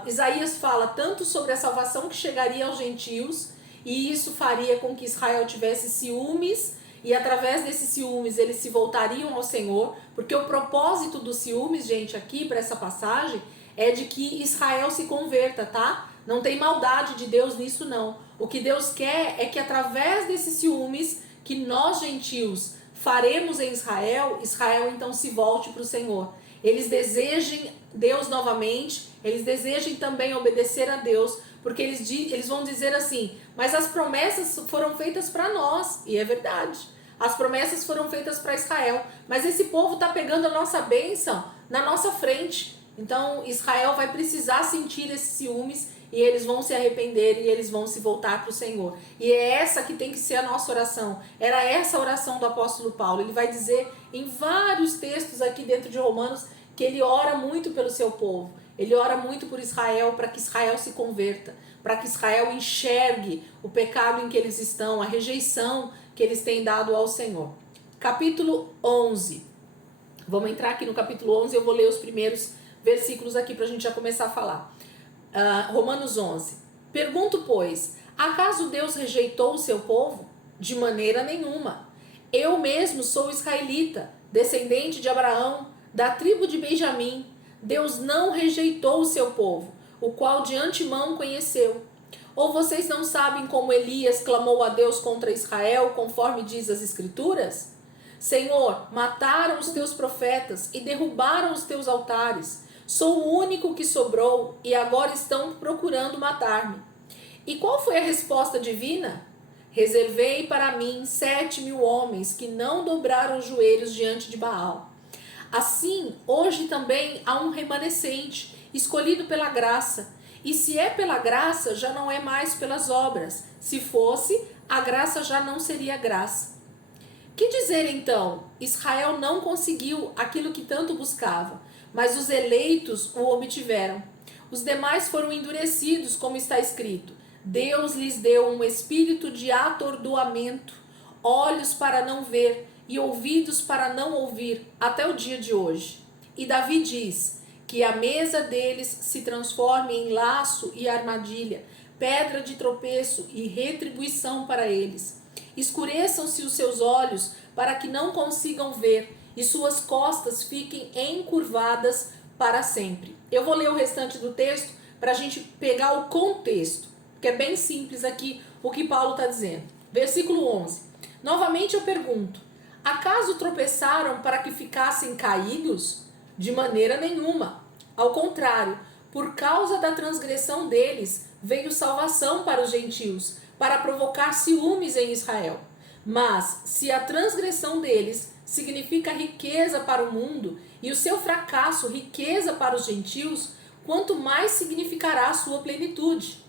Isaías fala tanto sobre a salvação que chegaria aos gentios, e isso faria com que Israel tivesse ciúmes, e através desses ciúmes eles se voltariam ao Senhor, porque o propósito dos ciúmes, gente, aqui para essa passagem, é de que Israel se converta, tá? Não tem maldade de Deus nisso, não. O que Deus quer é que através desses ciúmes que nós gentios faremos em Israel, Israel então se volte para o Senhor. Eles desejem Deus novamente, eles desejem também obedecer a Deus, porque eles vão dizer assim: mas as promessas foram feitas para nós, e é verdade. As promessas foram feitas para Israel, mas esse povo está pegando a nossa bênção na nossa frente. Então Israel vai precisar sentir esses ciúmes, e eles vão se arrepender e eles vão se voltar para o Senhor. E é essa que tem que ser a nossa oração. Era essa a oração do apóstolo Paulo. Ele vai dizer em vários textos aqui dentro de Romanos que ele ora muito pelo seu povo. Ele ora muito por Israel, para que Israel se converta, para que Israel enxergue o pecado em que eles estão, a rejeição que eles têm dado ao Senhor. Capítulo 11. Vamos entrar aqui no capítulo 11, eu vou ler os primeiros versículos aqui para a gente já começar a falar. Romanos 11. Pergunto, pois, acaso Deus rejeitou o seu povo? De maneira nenhuma. Eu mesmo sou israelita, descendente de Abraão, da tribo de Benjamim. Deus não rejeitou o seu povo, o qual de antemão conheceu. Ou vocês não sabem como Elias clamou a Deus contra Israel, conforme diz as Escrituras? Senhor, mataram os teus profetas e derrubaram os teus altares. Sou o único que sobrou e agora estão procurando matar-me. E qual foi a resposta divina? Reservei para mim 7.000 homens que não dobraram os joelhos diante de Baal. Assim, hoje também há um remanescente, escolhido pela graça. E se é pela graça, já não é mais pelas obras. Se fosse, a graça já não seria graça. Que dizer então? Israel não conseguiu aquilo que tanto buscava, mas os eleitos o obtiveram. Os demais foram endurecidos, como está escrito. Deus lhes deu um espírito de atordoamento, olhos para não ver e ouvidos para não ouvir, até o dia de hoje. E Davi diz que a mesa deles se transforme em laço e armadilha, pedra de tropeço e retribuição para eles. Escureçam-se os seus olhos para que não consigam ver, e suas costas fiquem encurvadas para sempre. Eu vou ler o restante do texto para a gente pegar o contexto, que é bem simples aqui o que Paulo está dizendo. Versículo 11. Novamente eu pergunto, acaso tropeçaram para que ficassem caídos? De maneira nenhuma. Ao contrário, por causa da transgressão deles, veio salvação para os gentios, para provocar ciúmes em Israel. Mas, se a transgressão deles significa riqueza para o mundo, e o seu fracasso riqueza para os gentios, quanto mais significará a sua plenitude.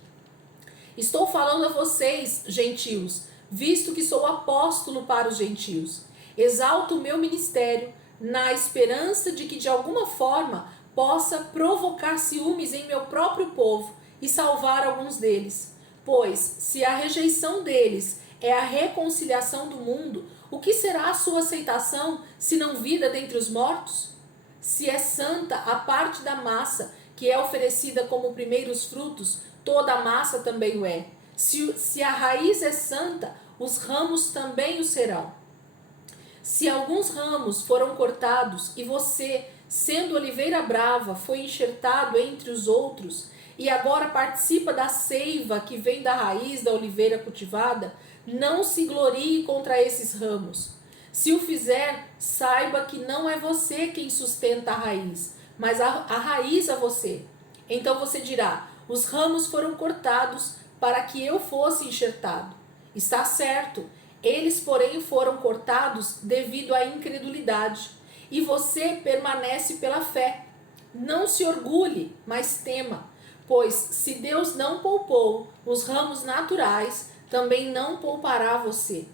Estou falando a vocês, gentios, visto que sou apóstolo para os gentios. Exalto o meu ministério, na esperança de que de alguma forma possa provocar ciúmes em meu próprio povo e salvar alguns deles. Pois, se a rejeição deles é a reconciliação do mundo, o que será a sua aceitação, se não vida dentre os mortos? Se é santa a parte da massa, que é oferecida como primeiros frutos, toda a massa também o é. Se a raiz é santa, os ramos também o serão. Se alguns ramos foram cortados e você, sendo oliveira brava, foi enxertado entre os outros e agora participa da seiva que vem da raiz da oliveira cultivada, não se glorie contra esses ramos. Se o fizer, saiba que não é você quem sustenta a raiz, mas a raiz a você. Então você dirá, os ramos foram cortados para que eu fosse enxertado. Está certo. Eles, porém, foram cortados devido à incredulidade. E você permanece pela fé. Não se orgulhe, mas tema. Pois, se Deus não poupou os ramos naturais, também não poupará você.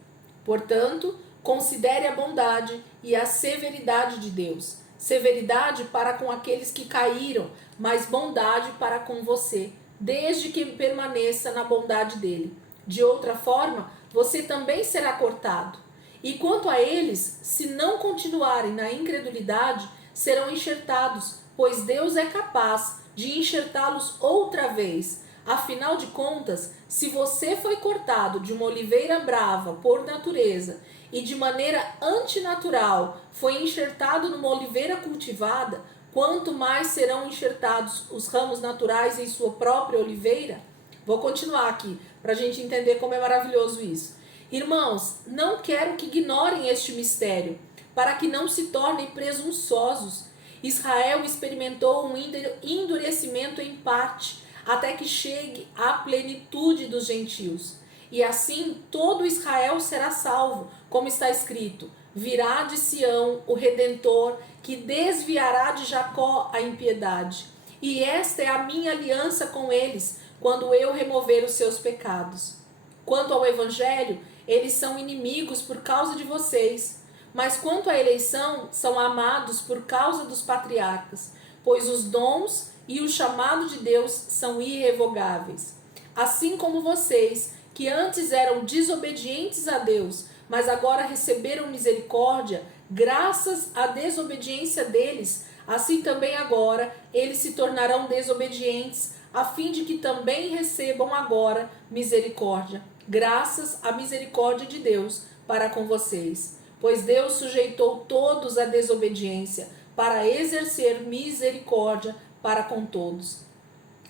Portanto, considere a bondade e a severidade de Deus. Severidade para com aqueles que caíram, mas bondade para com você, desde que permaneça na bondade dele. De outra forma, você também será cortado. E quanto a eles, se não continuarem na incredulidade, serão enxertados, pois Deus é capaz de enxertá-los outra vez. Afinal de contas, se você foi cortado de uma oliveira brava por natureza e de maneira antinatural foi enxertado numa oliveira cultivada, quanto mais serão enxertados os ramos naturais em sua própria oliveira? Vou continuar aqui, para a gente entender como é maravilhoso isso. Irmãos, não quero que ignorem este mistério, para que não se tornem presunçosos. Israel experimentou um endurecimento em parte, até que chegue à plenitude dos gentios. E assim todo Israel será salvo, como está escrito, virá de Sião o Redentor, que desviará de Jacó a impiedade. E esta é a minha aliança com eles, quando eu remover os seus pecados. Quanto ao evangelho, eles são inimigos por causa de vocês, mas quanto à eleição, são amados por causa dos patriarcas, pois os dons e o chamado de Deus são irrevogáveis. Assim como vocês, que antes eram desobedientes a Deus, mas agora receberam misericórdia, graças à desobediência deles, assim também agora eles se tornarão desobedientes, a fim de que também recebam agora misericórdia, graças à misericórdia de Deus para com vocês. Pois Deus sujeitou todos à desobediência, para exercer misericórdia para com todos.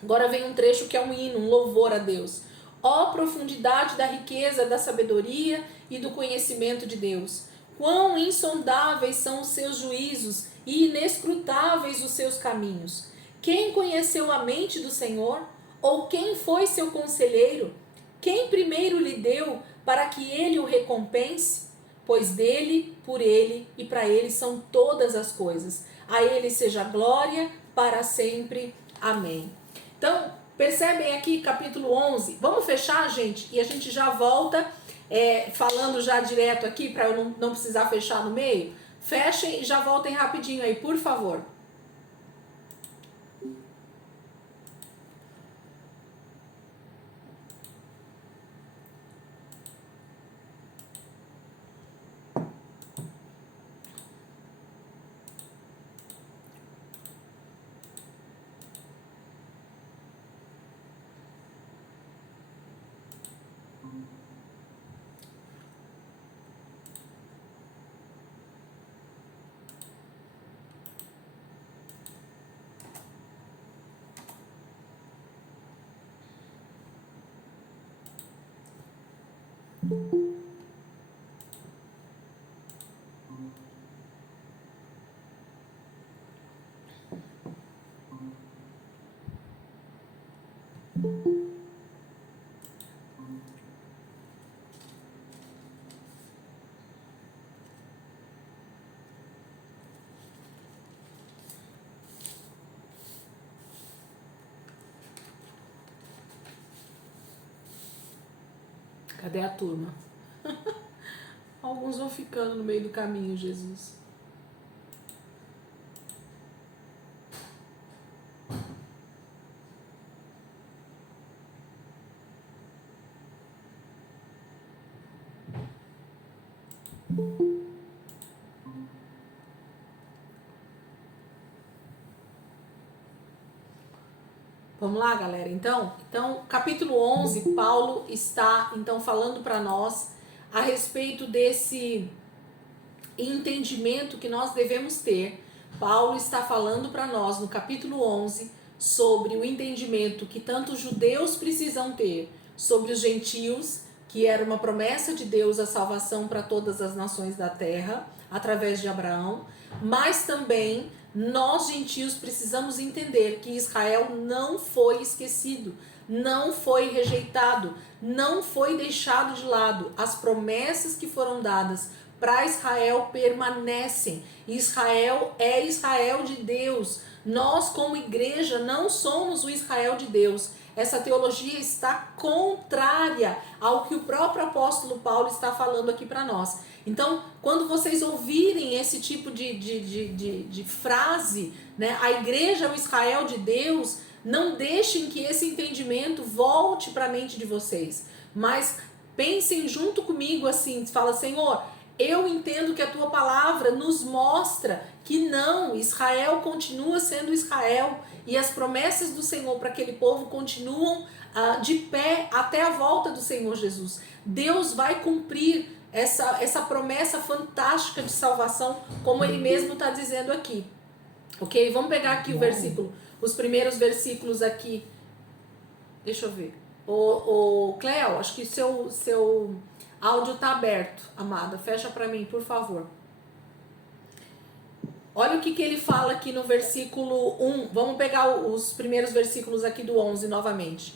Agora vem um trecho que é um hino, um louvor a Deus. Ó profundidade da riqueza, da sabedoria e do conhecimento de Deus! Quão insondáveis são os seus juízos e inescrutáveis os seus caminhos! Quem conheceu a mente do Senhor? Ou quem foi seu conselheiro? Quem primeiro lhe deu para que ele o recompense? pois dele, por ele e para ele são todas as coisas. A ele seja glória para sempre. Amém. Então, percebem aqui capítulo 11. Vamos fechar, gente? E a gente já volta falando já direto aqui, para eu não precisar fechar no meio. Fechem e já voltem rapidinho aí, por favor. Cadê a turma? Alguns vão ficando no meio do caminho, Jesus. Vamos lá, galera. Então, capítulo 11, Paulo está então falando para nós a respeito desse entendimento que nós devemos ter. Paulo está falando para nós no capítulo 11 sobre o entendimento que tanto os judeus precisam ter sobre os gentios, que era uma promessa de Deus a salvação para todas as nações da terra através de Abraão, mas também nós gentios precisamos entender que Israel não foi esquecido, não foi rejeitado, não foi deixado de lado. As promessas que foram dadas para Israel permanecem. Israel é Israel de Deus. Nós, como igreja, não somos o Israel de Deus. Essa teologia está contrária ao que o próprio apóstolo Paulo está falando aqui para nós. Então, quando vocês ouvirem esse tipo de frase, né, a igreja é o Israel de Deus, não deixem que esse entendimento volte para a mente de vocês. Mas pensem junto comigo assim, fala, Senhor, eu entendo que a tua palavra nos mostra que não, Israel continua sendo Israel e as promessas do Senhor para aquele povo continuam de pé até a volta do Senhor Jesus. Deus vai cumprir essa promessa fantástica de salvação, como ele mesmo está dizendo aqui. Ok? Vamos pegar aqui o versículo, os primeiros versículos aqui. Deixa eu ver. O Cleo, acho que seu áudio está aberto, amada. Fecha para mim, por favor. Olha o que ele fala aqui no versículo 1. Vamos pegar os primeiros versículos aqui do 11 novamente.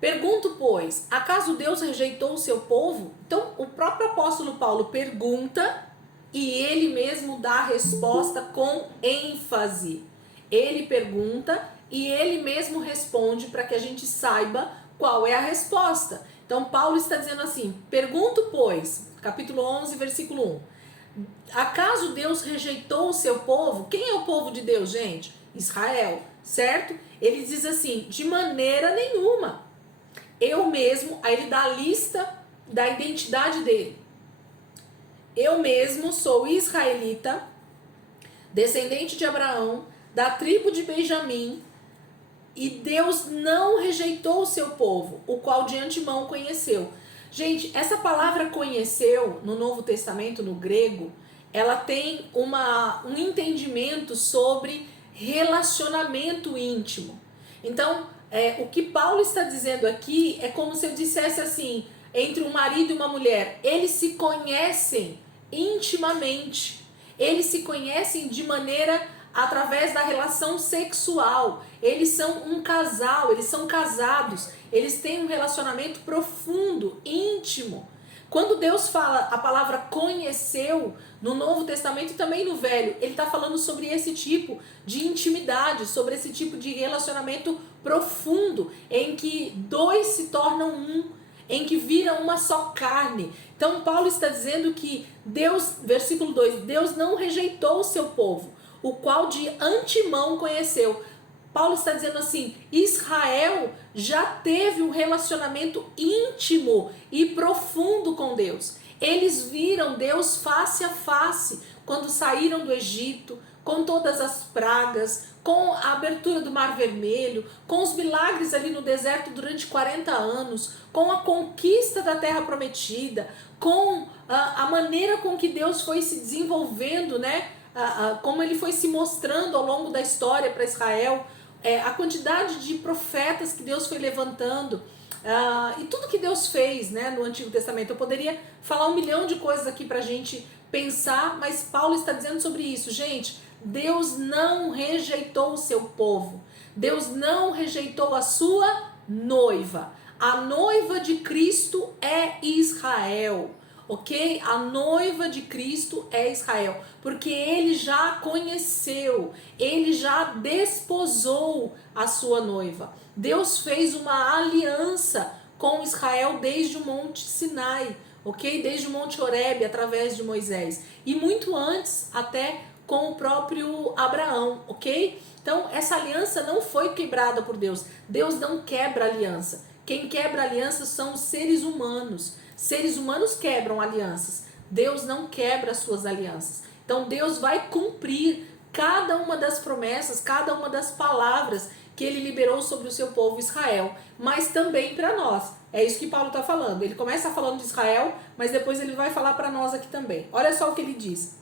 Pergunto, pois, acaso Deus rejeitou o seu povo? Então, o próprio apóstolo Paulo pergunta e ele mesmo dá a resposta com ênfase. Ele pergunta e ele mesmo responde para que a gente saiba qual é a resposta. Então, Paulo está dizendo assim, pergunto, pois, capítulo 11, versículo 1. Acaso Deus rejeitou o seu povo? Quem é o povo de Deus, gente? Israel, certo? Ele diz assim, de maneira nenhuma. Eu mesmo, aí ele dá a lista da identidade dele. Eu mesmo sou israelita, descendente de Abraão, da tribo de Benjamim, e Deus não rejeitou o seu povo, o qual de antemão conheceu. Gente, essa palavra conheceu, no Novo Testamento, no grego, ela tem um entendimento sobre relacionamento íntimo. Então, o que Paulo está dizendo aqui é como se eu dissesse assim, entre um marido e uma mulher, eles se conhecem intimamente, eles se conhecem de maneira através da relação sexual, eles são um casal, eles são casados, eles têm um relacionamento profundo, íntimo, Quando Deus fala a palavra conheceu, no Novo Testamento e também no Velho, ele está falando sobre esse tipo de intimidade, sobre esse tipo de relacionamento profundo, em que dois se tornam um, em que viram uma só carne. Então Paulo está dizendo que Deus, versículo 2, Deus não rejeitou o seu povo, o qual de antemão conheceu. Paulo está dizendo assim, Israel já teve um relacionamento íntimo e profundo com Deus. Eles viram Deus face a face quando saíram do Egito, com todas as pragas, com a abertura do Mar Vermelho, com os milagres ali no deserto durante 40 anos, com a conquista da Terra Prometida, com a maneira com que Deus foi se desenvolvendo, né? Como ele foi se mostrando ao longo da história para Israel, a quantidade de profetas que Deus foi levantando, e tudo que Deus fez, né, no Antigo Testamento. Eu poderia falar 1 milhão de coisas aqui para a gente pensar, mas Paulo está dizendo sobre isso. Gente, Deus não rejeitou o seu povo, Deus não rejeitou a sua noiva. A noiva de Cristo é Israel, ok? A noiva de Cristo é Israel, porque ele já conheceu, ele já desposou a sua noiva. Deus fez uma aliança com Israel desde o Monte Sinai, ok? Desde o Monte Horebe, através de Moisés, e muito antes até com o próprio Abraão, ok? Então essa aliança não foi quebrada por Deus. Deus não quebra aliança. Quem quebra alianças são os seres humanos. Seres humanos quebram alianças. Deus não quebra as suas alianças. Então Deus vai cumprir cada uma das promessas, cada uma das palavras que ele liberou sobre o seu povo Israel, mas também para nós. É isso que Paulo está falando. Ele começa falando de Israel, mas depois ele vai falar para nós aqui também. Olha só o que ele diz.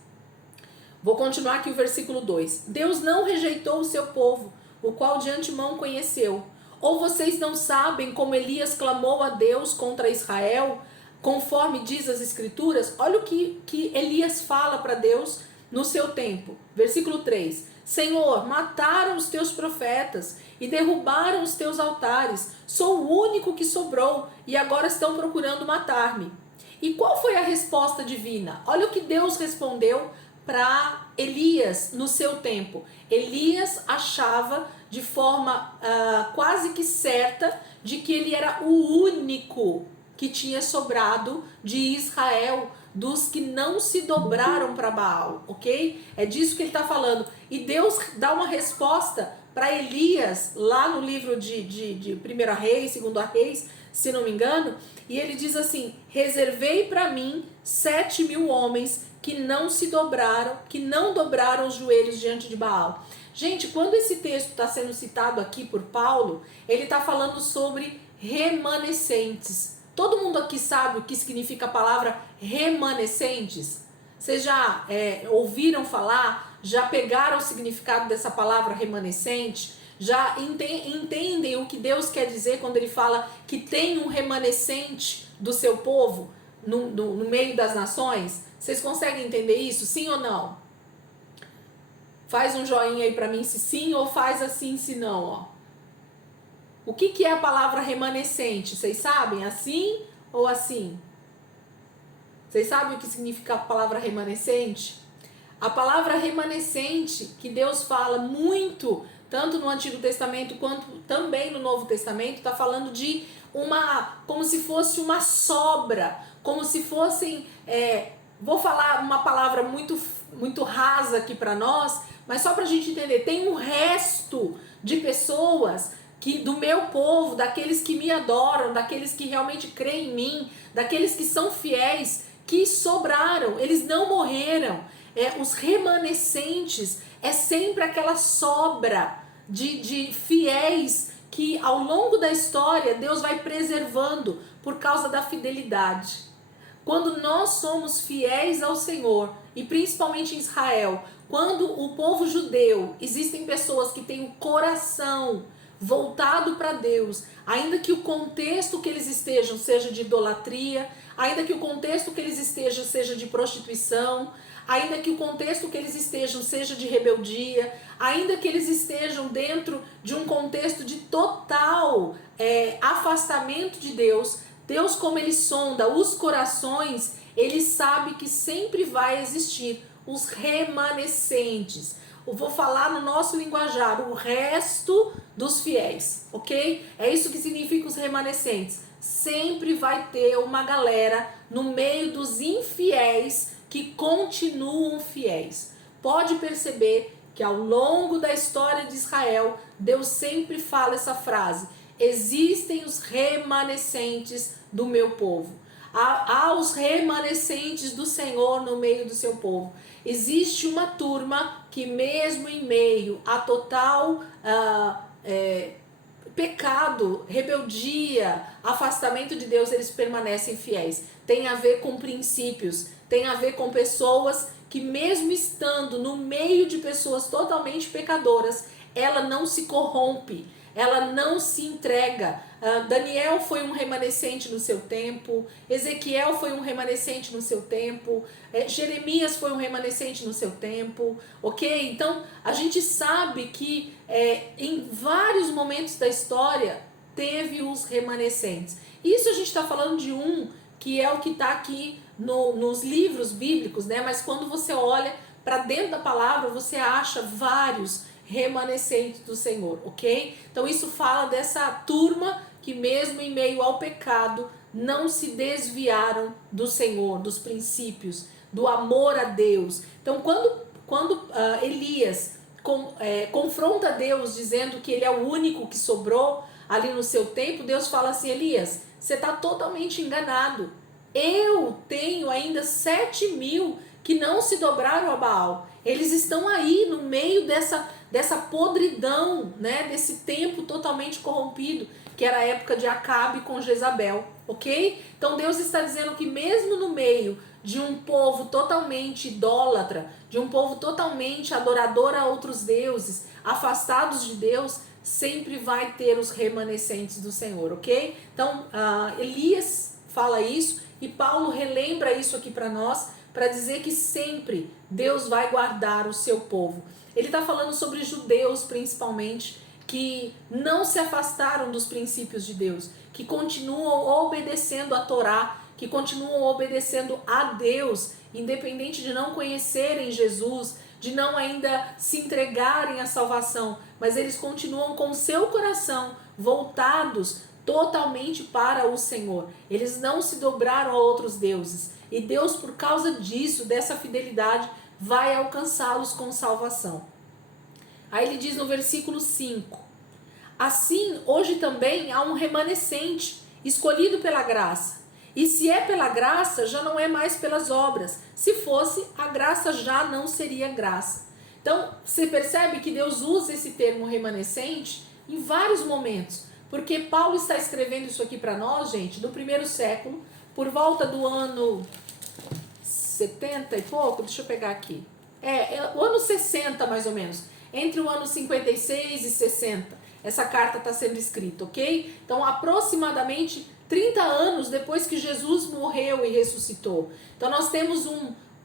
Vou continuar aqui o versículo 2. Deus não rejeitou o seu povo, o qual de antemão conheceu. Ou vocês não sabem como Elias clamou a Deus contra Israel, conforme diz as Escrituras? Olha o que Elias fala para Deus no seu tempo. Versículo 3. Senhor, mataram os teus profetas e derrubaram os teus altares. Sou o único que sobrou e agora estão procurando matar-me. E qual foi a resposta divina? Olha o que Deus respondeu para Elias no seu tempo. Elias achava de forma quase que certa de que ele era o único que tinha sobrado de Israel, dos que não se dobraram para Baal, ok? É disso que ele está falando. E Deus dá uma resposta para Elias lá no livro de 1 Reis, 2 Reis, se não me engano, e ele diz assim: reservei para mim 7.000 homens que não se dobraram, que não dobraram os joelhos diante de Baal. Gente, quando esse texto está sendo citado aqui por Paulo, ele está falando sobre remanescentes. Todo mundo aqui sabe o que significa a palavra remanescentes? Vocês já ouviram falar? Já pegaram o significado dessa palavra remanescente? Já entendem o que Deus quer dizer quando ele fala que tem um remanescente do seu povo no meio das nações? Vocês conseguem entender isso? Sim ou não? Faz um joinha aí pra mim se sim, ou faz assim se não, ó. O que é a palavra remanescente? Vocês sabem? Assim ou assim? Vocês sabem o que significa a palavra remanescente? A palavra remanescente, que Deus fala muito, tanto no Antigo Testamento quanto também no Novo Testamento, está falando de como se fosse uma sobra, como se fossem, vou falar uma palavra muito rasa aqui para nós, mas só para a gente entender, tem um resto de pessoas do meu povo, daqueles que me adoram, daqueles que realmente creem em mim, daqueles que são fiéis, que sobraram, eles não morreram. Os remanescentes é sempre aquela sobra de fiéis que ao longo da história Deus vai preservando por causa da fidelidade. Quando nós somos fiéis ao Senhor, e principalmente em Israel, quando o povo judeu, existem pessoas que têm o coração voltado para Deus, ainda que o contexto que eles estejam seja de idolatria, ainda que o contexto que eles estejam seja de prostituição, ainda que o contexto que eles estejam seja de rebeldia, ainda que eles estejam dentro de um contexto de total afastamento de Deus, Deus, como ele sonda os corações, ele sabe que sempre vai existir os remanescentes. Eu vou falar no nosso linguajar, o resto dos fiéis, ok? É isso que significa os remanescentes. Sempre vai ter uma galera no meio dos infiéis que continuam fiéis. Pode perceber que ao longo da história de Israel, Deus sempre fala essa frase: existem os remanescentes do meu povo. Há os remanescentes do Senhor no meio do seu povo. Existe uma turma que mesmo em meio a total pecado, rebeldia, afastamento de Deus, eles permanecem fiéis. Tem a ver com princípios, tem a ver com pessoas que mesmo estando no meio de pessoas totalmente pecadoras, ela não se corrompe, ela não se entrega. Daniel foi um remanescente no seu tempo, Ezequiel foi um remanescente no seu tempo, Jeremias foi um remanescente no seu tempo, ok? Então a gente sabe que em vários momentos da história teve os remanescentes. Isso a gente está falando de um que é o que está aqui nos livros bíblicos, né? Mas quando você olha para dentro da palavra, você acha vários remanescentes do Senhor, ok? Então isso fala dessa turma que mesmo em meio ao pecado não se desviaram do Senhor, dos princípios, do amor a Deus. Então quando Elias confronta Deus dizendo que ele é o único que sobrou ali no seu tempo, Deus fala assim: Elias, você está totalmente enganado. Eu tenho ainda 7.000 que não se dobraram a Baal. Eles estão aí no meio dessa podridão, né? Desse tempo totalmente corrompido, que era a época de Acabe com Jezabel, ok? Então Deus está dizendo que mesmo no meio de um povo totalmente idólatra, de um povo totalmente adorador a outros deuses, afastados de Deus, sempre vai ter os remanescentes do Senhor, ok? Então Elias fala isso e Paulo relembra isso aqui para nós, para dizer que sempre Deus vai guardar o seu povo. Ele está falando sobre judeus principalmente, que não se afastaram dos princípios de Deus, que continuam obedecendo a Torá, que continuam obedecendo a Deus, independente de não conhecerem Jesus, de não ainda se entregarem à salvação, mas eles continuam com o seu coração voltados totalmente para o Senhor. Eles não se dobraram a outros deuses. E Deus, por causa disso, dessa fidelidade, vai alcançá-los com salvação. Aí ele diz no versículo 5: assim, hoje também há um remanescente, escolhido pela graça. E se é pela graça, já não é mais pelas obras. Se fosse, a graça já não seria graça. Então, você percebe que Deus usa esse termo remanescente em vários momentos. Porque Paulo está escrevendo isso aqui para nós, gente, do primeiro século, por volta do ano 70 e pouco, deixa eu pegar aqui. O ano 60 mais ou menos, entre o ano 56 e 60, essa carta está sendo escrita, ok? Então aproximadamente 30 anos depois que Jesus morreu e ressuscitou. Então nós temos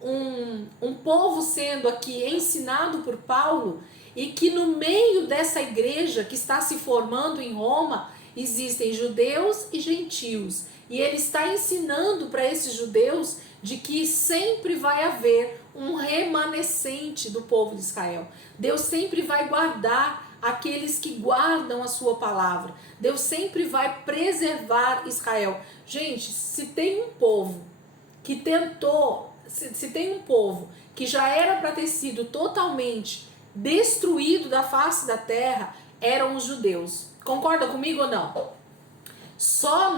um povo sendo aqui ensinado por Paulo, e que no meio dessa igreja que está se formando em Roma, existem judeus e gentios. E ele está ensinando para esses judeus de que sempre vai haver um remanescente do povo de Israel. Deus sempre vai guardar aqueles que guardam a sua palavra. Deus sempre vai preservar Israel. Gente, se tem um povo que tentou, se tem um povo que já era para ter sido totalmente destruído da face da terra, eram os judeus. Concorda comigo ou não? Só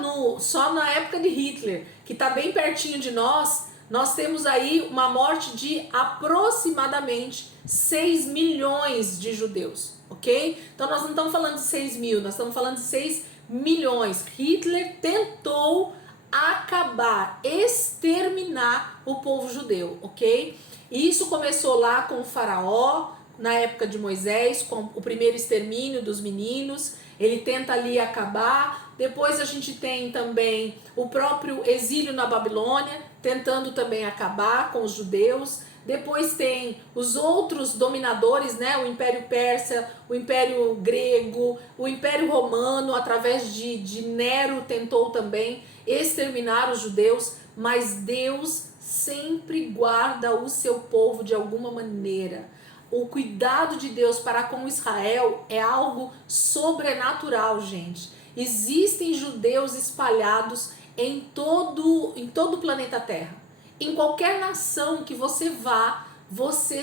na época de Hitler, que está bem pertinho de nós temos aí uma morte de aproximadamente 6 milhões de judeus, ok? Então nós não estamos falando de 6 mil, nós estamos falando de 6 milhões. Hitler tentou acabar, exterminar o povo judeu, ok? E isso começou lá com o faraó, na época de Moisés, com o primeiro extermínio dos meninos. Ele tenta ali acabar. Depois a gente tem também o próprio exílio na Babilônia, tentando também acabar com os judeus. depois tem os outros dominadores, né? O Império Persa, o Império Grego, o Império Romano, através de Nero, tentou também exterminar os judeus, mas Deus sempre guarda o seu povo de alguma maneira. O cuidado de Deus para com Israel é algo sobrenatural, gente. Existem judeus espalhados em todo o planeta Terra. Em qualquer nação que você vá,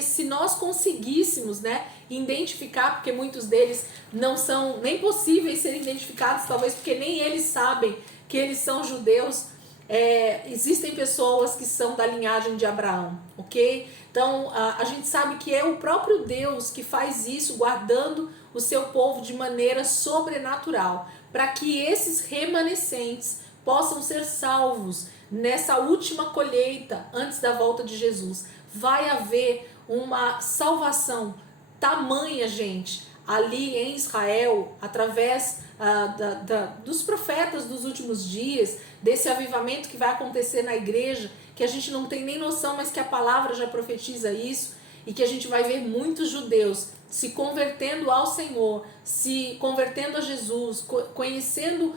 se nós conseguíssemos, né, identificar, porque muitos deles não são nem possíveis serem identificados, talvez porque nem eles sabem que eles são judeus. Existem pessoas que são da linhagem de Abraão, ok? Então a gente sabe que é o próprio Deus que faz isso, guardando o seu povo de maneira sobrenatural, para que esses remanescentes possam ser salvos nessa última colheita antes da volta de Jesus. Vai haver uma salvação tamanha, gente, ali em Israel, através dos profetas dos últimos dias, desse avivamento que vai acontecer na igreja, que a gente não tem nem noção, mas que a palavra já profetiza isso, e que a gente vai ver muitos judeus se convertendo ao Senhor, se convertendo a Jesus, conhecendo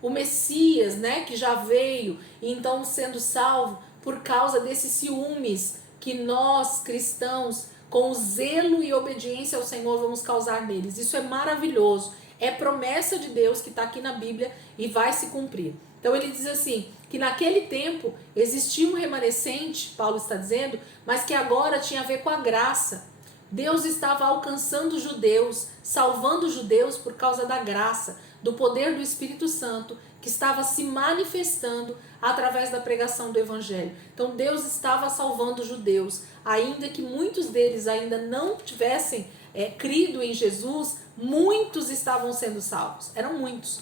o Messias, né, que já veio, e então sendo salvo por causa desses ciúmes que nós, cristãos, com zelo e obediência ao Senhor, vamos causar neles. Isso é maravilhoso. É promessa de Deus que está aqui na Bíblia e vai se cumprir. Então ele diz assim, que naquele tempo existia um remanescente, Paulo está dizendo, mas que agora tinha a ver com a graça. Deus estava alcançando os judeus, salvando os judeus por causa da graça, do poder do Espírito Santo, que estava se manifestando através da pregação do Evangelho. Então Deus estava salvando os judeus, ainda que muitos deles ainda não tivessem crido em Jesus, muitos estavam sendo salvos, eram muitos.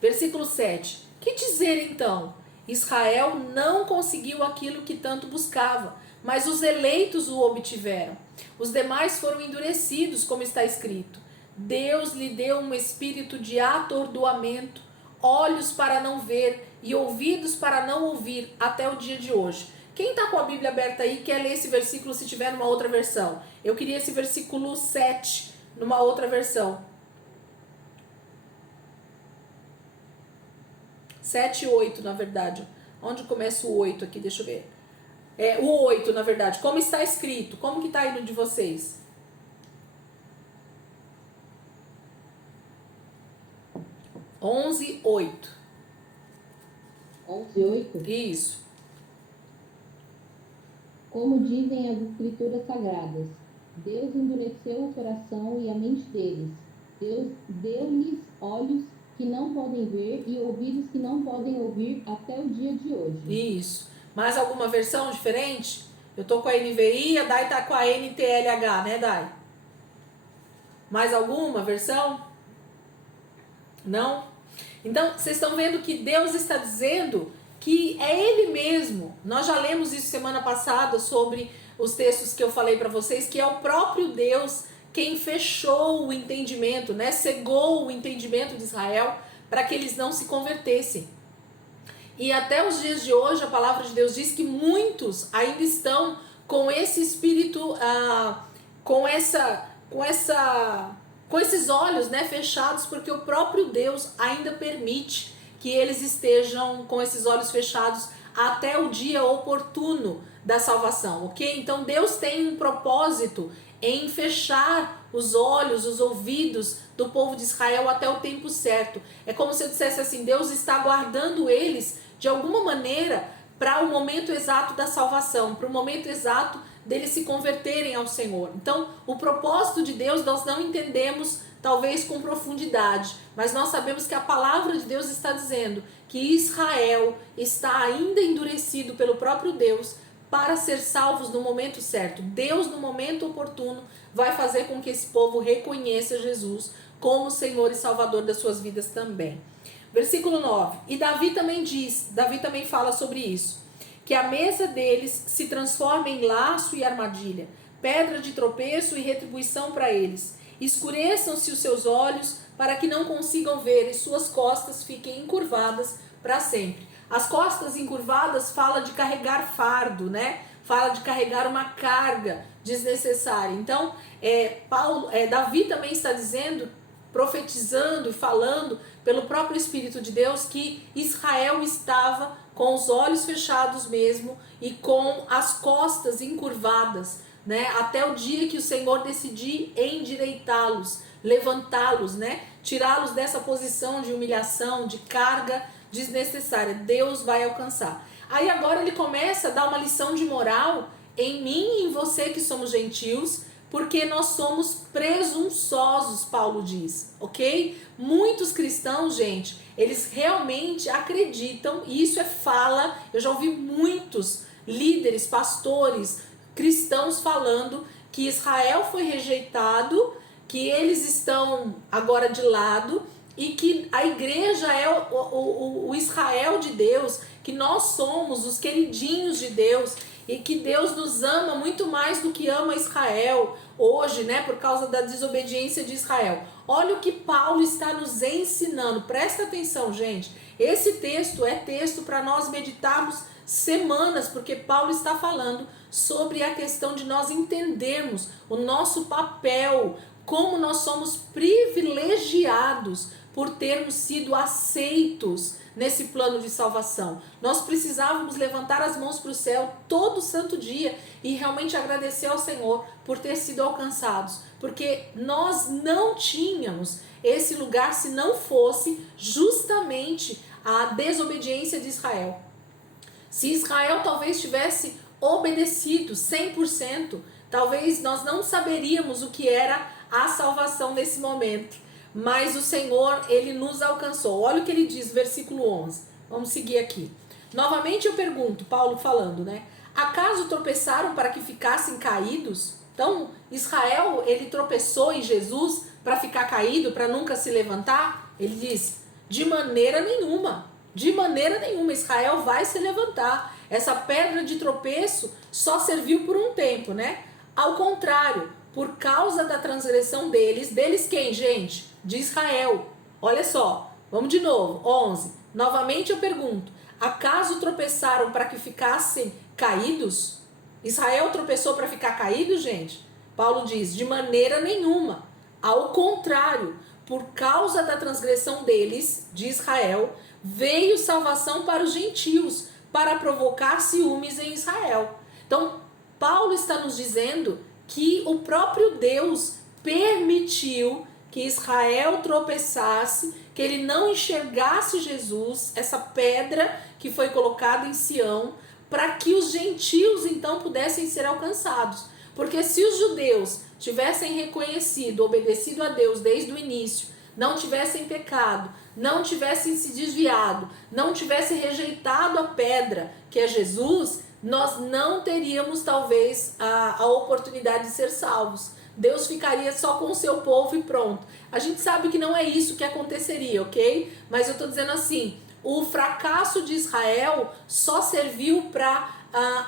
Versículo 7, que dizer então? Israel não conseguiu aquilo que tanto buscava, mas os eleitos o obtiveram. Os demais foram endurecidos, como está escrito. Deus lhe deu um espírito de atordoamento, olhos para não ver e ouvidos para não ouvir, até o dia de hoje. Quem está com a Bíblia aberta aí quer ler esse versículo se tiver numa outra versão? Eu queria esse versículo 7 numa outra versão. 7 e 8, na verdade. Onde começa o 8 aqui? Deixa eu ver. O 8, na verdade. Como está escrito? Como que está aí no de vocês? 11:8. 11:8. Isso. Como dizem as escrituras sagradas, Deus endureceu o coração e a mente deles. Deus deu-lhes olhos que não podem ver e ouvidos que não podem ouvir até o dia de hoje. Isso. Mais alguma versão diferente? Eu tô com a NVI, a Dai tá com a NTLH, né, Dai? Mais alguma versão? Não? Então, vocês estão vendo que Deus está dizendo que é Ele mesmo. Nós já lemos isso semana passada sobre os textos que eu falei para vocês, que é o próprio Deus quem fechou o entendimento, né? Cegou o entendimento de Israel para que eles não se convertessem. E até os dias de hoje a palavra de Deus diz que muitos ainda estão com esse espírito, com esses olhos, né, fechados, porque o próprio Deus ainda permite que eles estejam com esses olhos fechados até o dia oportuno da salvação, ok? Então Deus tem um propósito em fechar os olhos, os ouvidos do povo de Israel até o tempo certo. É como se eu dissesse assim, Deus está guardando eles de alguma maneira para o momento exato da salvação, para o momento exato deles se converterem ao Senhor. Então, o propósito de Deus nós não entendemos talvez com profundidade, mas nós sabemos que a palavra de Deus está dizendo que Israel está ainda endurecido pelo próprio Deus para ser salvos no momento certo. Deus, no momento oportuno, vai fazer com que esse povo reconheça Jesus como Senhor e Salvador das suas vidas também. Versículo 9. E Davi também fala sobre isso, que a mesa deles se transforma em laço e armadilha, pedra de tropeço e retribuição para eles. Escureçam-se os seus olhos para que não consigam ver e suas costas fiquem encurvadas para sempre. As costas encurvadas fala de carregar fardo, né? fala de carregar uma carga desnecessária. Então, Davi também está dizendo, profetizando e falando pelo próprio Espírito de Deus, que Israel estava com os olhos fechados mesmo e com as costas encurvadas, né? Até o dia que o Senhor decidir endireitá-los, levantá-los, né? Tirá-los dessa posição de humilhação, de carga desnecessária. Deus vai alcançar. Aí agora ele começa a dar uma lição de moral em mim e em você que somos gentios, porque nós somos presunçosos, Paulo diz, ok? Muitos cristãos, gente, eles realmente acreditam, e isso é fala, eu já ouvi muitos líderes, pastores, cristãos falando que Israel foi rejeitado, que eles estão agora de lado e que a igreja é o Israel de Deus, que nós somos os queridinhos de Deus e que Deus nos ama muito mais do que ama Israel hoje, né, por causa da desobediência de Israel. Olha o que Paulo está nos ensinando, presta atenção, gente. Esse texto é texto para nós meditarmos semanas, porque Paulo está falando sobre a questão de nós entendermos o nosso papel, como nós somos privilegiados por termos sido aceitos nesse plano de salvação. Nós precisávamos levantar as mãos para o céu todo santo dia e realmente agradecer ao Senhor por ter sido alcançados, porque nós não tínhamos esse lugar se não fosse justamente a desobediência de Israel. Se Israel talvez tivesse obedecido 100%, talvez nós não saberíamos o que era a salvação nesse momento. Mas o Senhor, ele nos alcançou. Olha o que ele diz, versículo 11. Vamos seguir aqui. Novamente eu pergunto, Paulo falando, né? Acaso tropeçaram para que ficassem caídos? Então, Israel, ele tropeçou em Jesus para ficar caído, para nunca se levantar? Ele diz, de maneira nenhuma. De maneira nenhuma, Israel vai se levantar. Essa pedra de tropeço só serviu por um tempo, né? Ao contrário, por causa da transgressão deles quem, gente? De Israel. Olha só, vamos de novo, 11. Novamente eu pergunto, acaso tropeçaram para que ficassem caídos? Israel tropeçou para ficar caído, gente? Paulo diz, de maneira nenhuma. Ao contrário, por causa da transgressão deles, de Israel, veio salvação para os gentios, para provocar ciúmes em Israel. Então, Paulo está nos dizendo que o próprio Deus permitiu que Israel tropeçasse, que ele não enxergasse Jesus, essa pedra que foi colocada em Sião, para que os gentios então pudessem ser alcançados. Porque se os judeus tivessem reconhecido, obedecido a Deus desde o início, não tivessem pecado, não tivessem se desviado, não tivessem rejeitado a pedra que é Jesus, nós não teríamos talvez a oportunidade de ser salvos. Deus ficaria só com o seu povo e pronto. A gente sabe que não é isso que aconteceria, ok? Mas eu estou dizendo assim, o fracasso de Israel só serviu para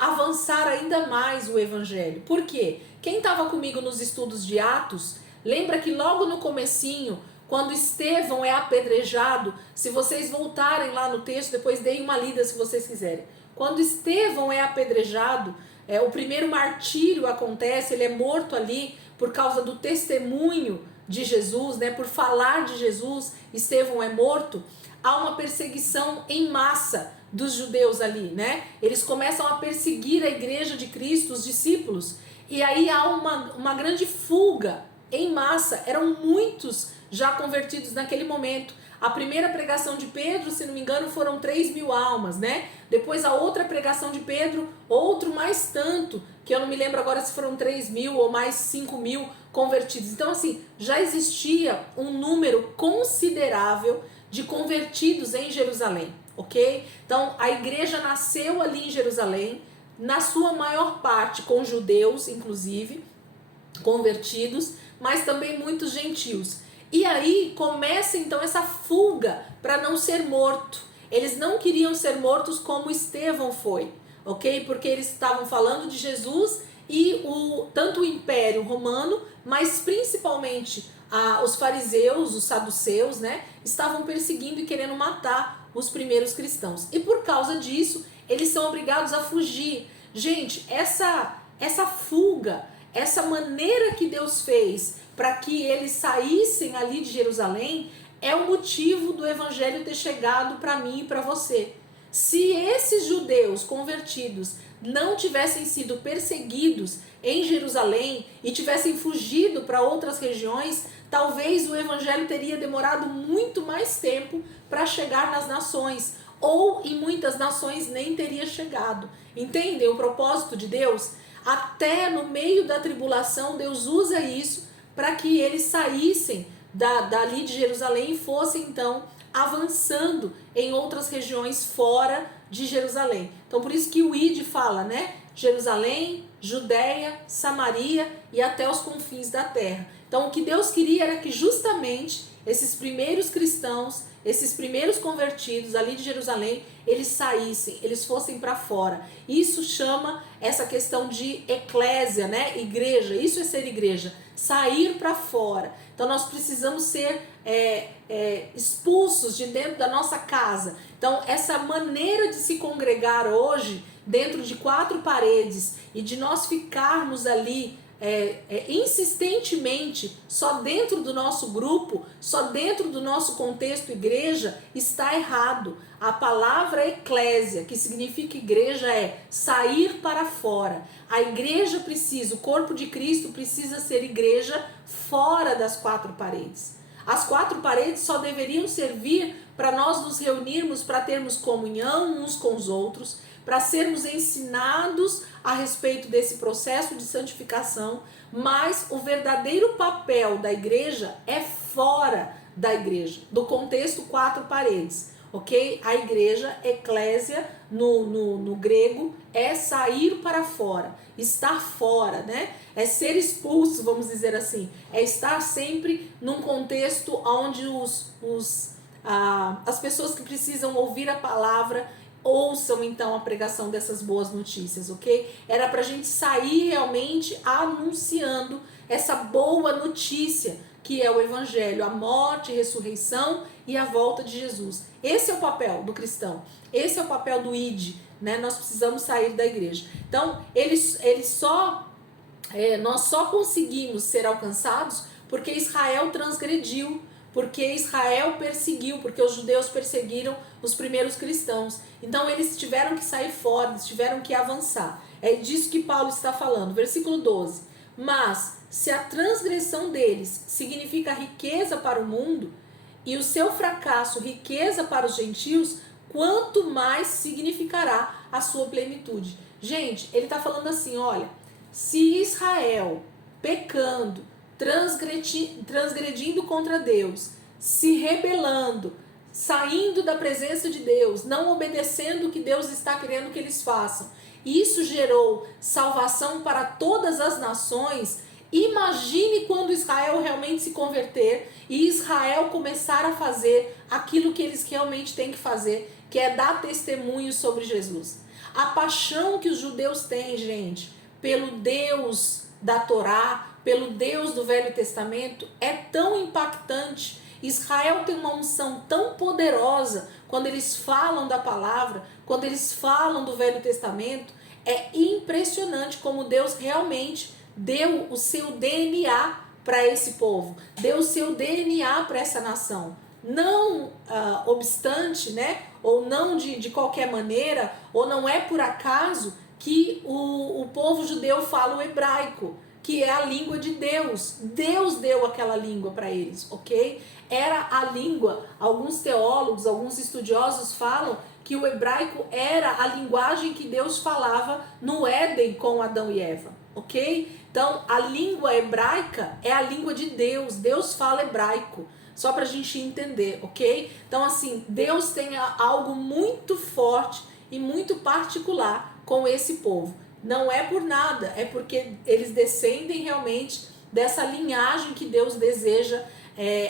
avançar ainda mais o evangelho. Por quê? Quem estava comigo nos estudos de Atos, lembra que logo no comecinho, quando Estevão é apedrejado, se vocês voltarem lá no texto, depois deem uma lida se vocês quiserem. Quando Estevão é apedrejado, o primeiro martírio acontece, ele é morto ali por causa do testemunho de Jesus, né? Por falar de Jesus, Estevão é morto. Há uma perseguição em massa dos judeus ali, né? Eles começam a perseguir a igreja de Cristo, os discípulos, e aí há uma grande fuga em massa. Eram muitos já convertidos naquele momento. A primeira pregação de Pedro, se não me engano, foram 3.000 almas, né? Depois a outra pregação de Pedro, outro mais tanto, que eu não me lembro agora se foram 3.000 ou mais 5.000 convertidos. Então, assim, já existia um número considerável de convertidos em Jerusalém, ok? Então, a igreja nasceu ali em Jerusalém, na sua maior parte com judeus, inclusive, convertidos, mas também muitos gentios. E aí começa então essa fuga para não ser morto. Eles não queriam ser mortos como Estevão foi, ok? Porque eles estavam falando de Jesus e tanto o Império Romano, mas principalmente os fariseus, os saduceus, né? Estavam perseguindo e querendo matar os primeiros cristãos. E por causa disso, eles são obrigados a fugir. Gente, essa fuga, essa maneira que Deus fez para que eles saíssem ali de Jerusalém, é o motivo do evangelho ter chegado para mim e para você. Se esses judeus convertidos não tivessem sido perseguidos em Jerusalém e tivessem fugido para outras regiões, talvez o evangelho teria demorado muito mais tempo para chegar nas nações, ou em muitas nações nem teria chegado. Entendem o propósito de Deus? Até no meio da tribulação, Deus usa isso para que eles saíssem dali de Jerusalém e fossem então avançando em outras regiões fora de Jerusalém. Então por isso que o ID fala, né? Jerusalém, Judéia, Samaria e até os confins da terra. Então o que Deus queria era que justamente esses primeiros cristãos, esses primeiros convertidos ali de Jerusalém, eles saíssem, eles fossem para fora. Isso chama essa questão de eclésia, né? Igreja, isso é ser igreja, sair para fora. Então nós precisamos ser expulsos de dentro da nossa casa. Então essa maneira de se congregar hoje, dentro de 4 paredes, e de nós ficarmos ali insistentemente só dentro do nosso grupo, só dentro do nosso contexto igreja, está errado. A palavra eclésia, que significa igreja, é sair para fora. A igreja precisa, o corpo de Cristo precisa ser igreja fora das 4 paredes. As 4 paredes só deveriam servir para nós nos reunirmos, para termos comunhão uns com os outros, para sermos ensinados a respeito desse processo de santificação, mas o verdadeiro papel da igreja é fora da igreja, do contexto 4 paredes, ok? A igreja, eclésia, no grego, é sair para fora, estar fora, né? É ser expulso, vamos dizer assim, é estar sempre num contexto onde as pessoas que precisam ouvir a palavra ouçam então a pregação dessas boas notícias, ok? Era pra gente sair realmente anunciando essa boa notícia que é o evangelho, a morte, a ressurreição e a volta de Jesus. Esse é o papel do cristão, esse é o papel do ID, né? Nós precisamos sair da igreja. Então, nós só conseguimos ser alcançados porque Israel transgrediu, porque Israel perseguiu, porque os judeus perseguiram os primeiros cristãos. Então eles tiveram que sair fora, eles tiveram que avançar. É disso que Paulo está falando. Versículo 12. Mas se a transgressão deles significa riqueza para o mundo, e o seu fracasso riqueza para os gentios, quanto mais significará a sua plenitude. Gente, ele está falando assim, olha, se Israel pecando, transgredindo contra Deus, se rebelando, saindo da presença de Deus, não obedecendo o que Deus está querendo que eles façam, isso gerou salvação para todas as nações. Imagine quando Israel realmente se converter e Israel começar a fazer aquilo que eles realmente têm que fazer, que é dar testemunho sobre Jesus. A paixão que os judeus têm, gente, pelo Deus da Torá, pelo Deus do Velho Testamento, é tão impactante. Israel tem uma unção tão poderosa quando eles falam da palavra, quando eles falam do Velho Testamento. É impressionante como Deus realmente deu o seu DNA para esse povo, deu o seu DNA para essa nação. Não obstante, né, ou não de qualquer maneira, ou não é por acaso que o povo judeu fala o hebraico, que é a língua de Deus. Deus deu aquela língua para eles, ok? Era a língua, alguns teólogos, alguns estudiosos falam que o hebraico era a linguagem que Deus falava no Éden com Adão e Eva, ok? Então, a língua hebraica é a língua de Deus, Deus fala hebraico, só para a gente entender, ok? Então, assim, Deus tem algo muito forte e muito particular com esse povo. Não é por nada, é porque eles descendem realmente dessa linhagem que Deus deseja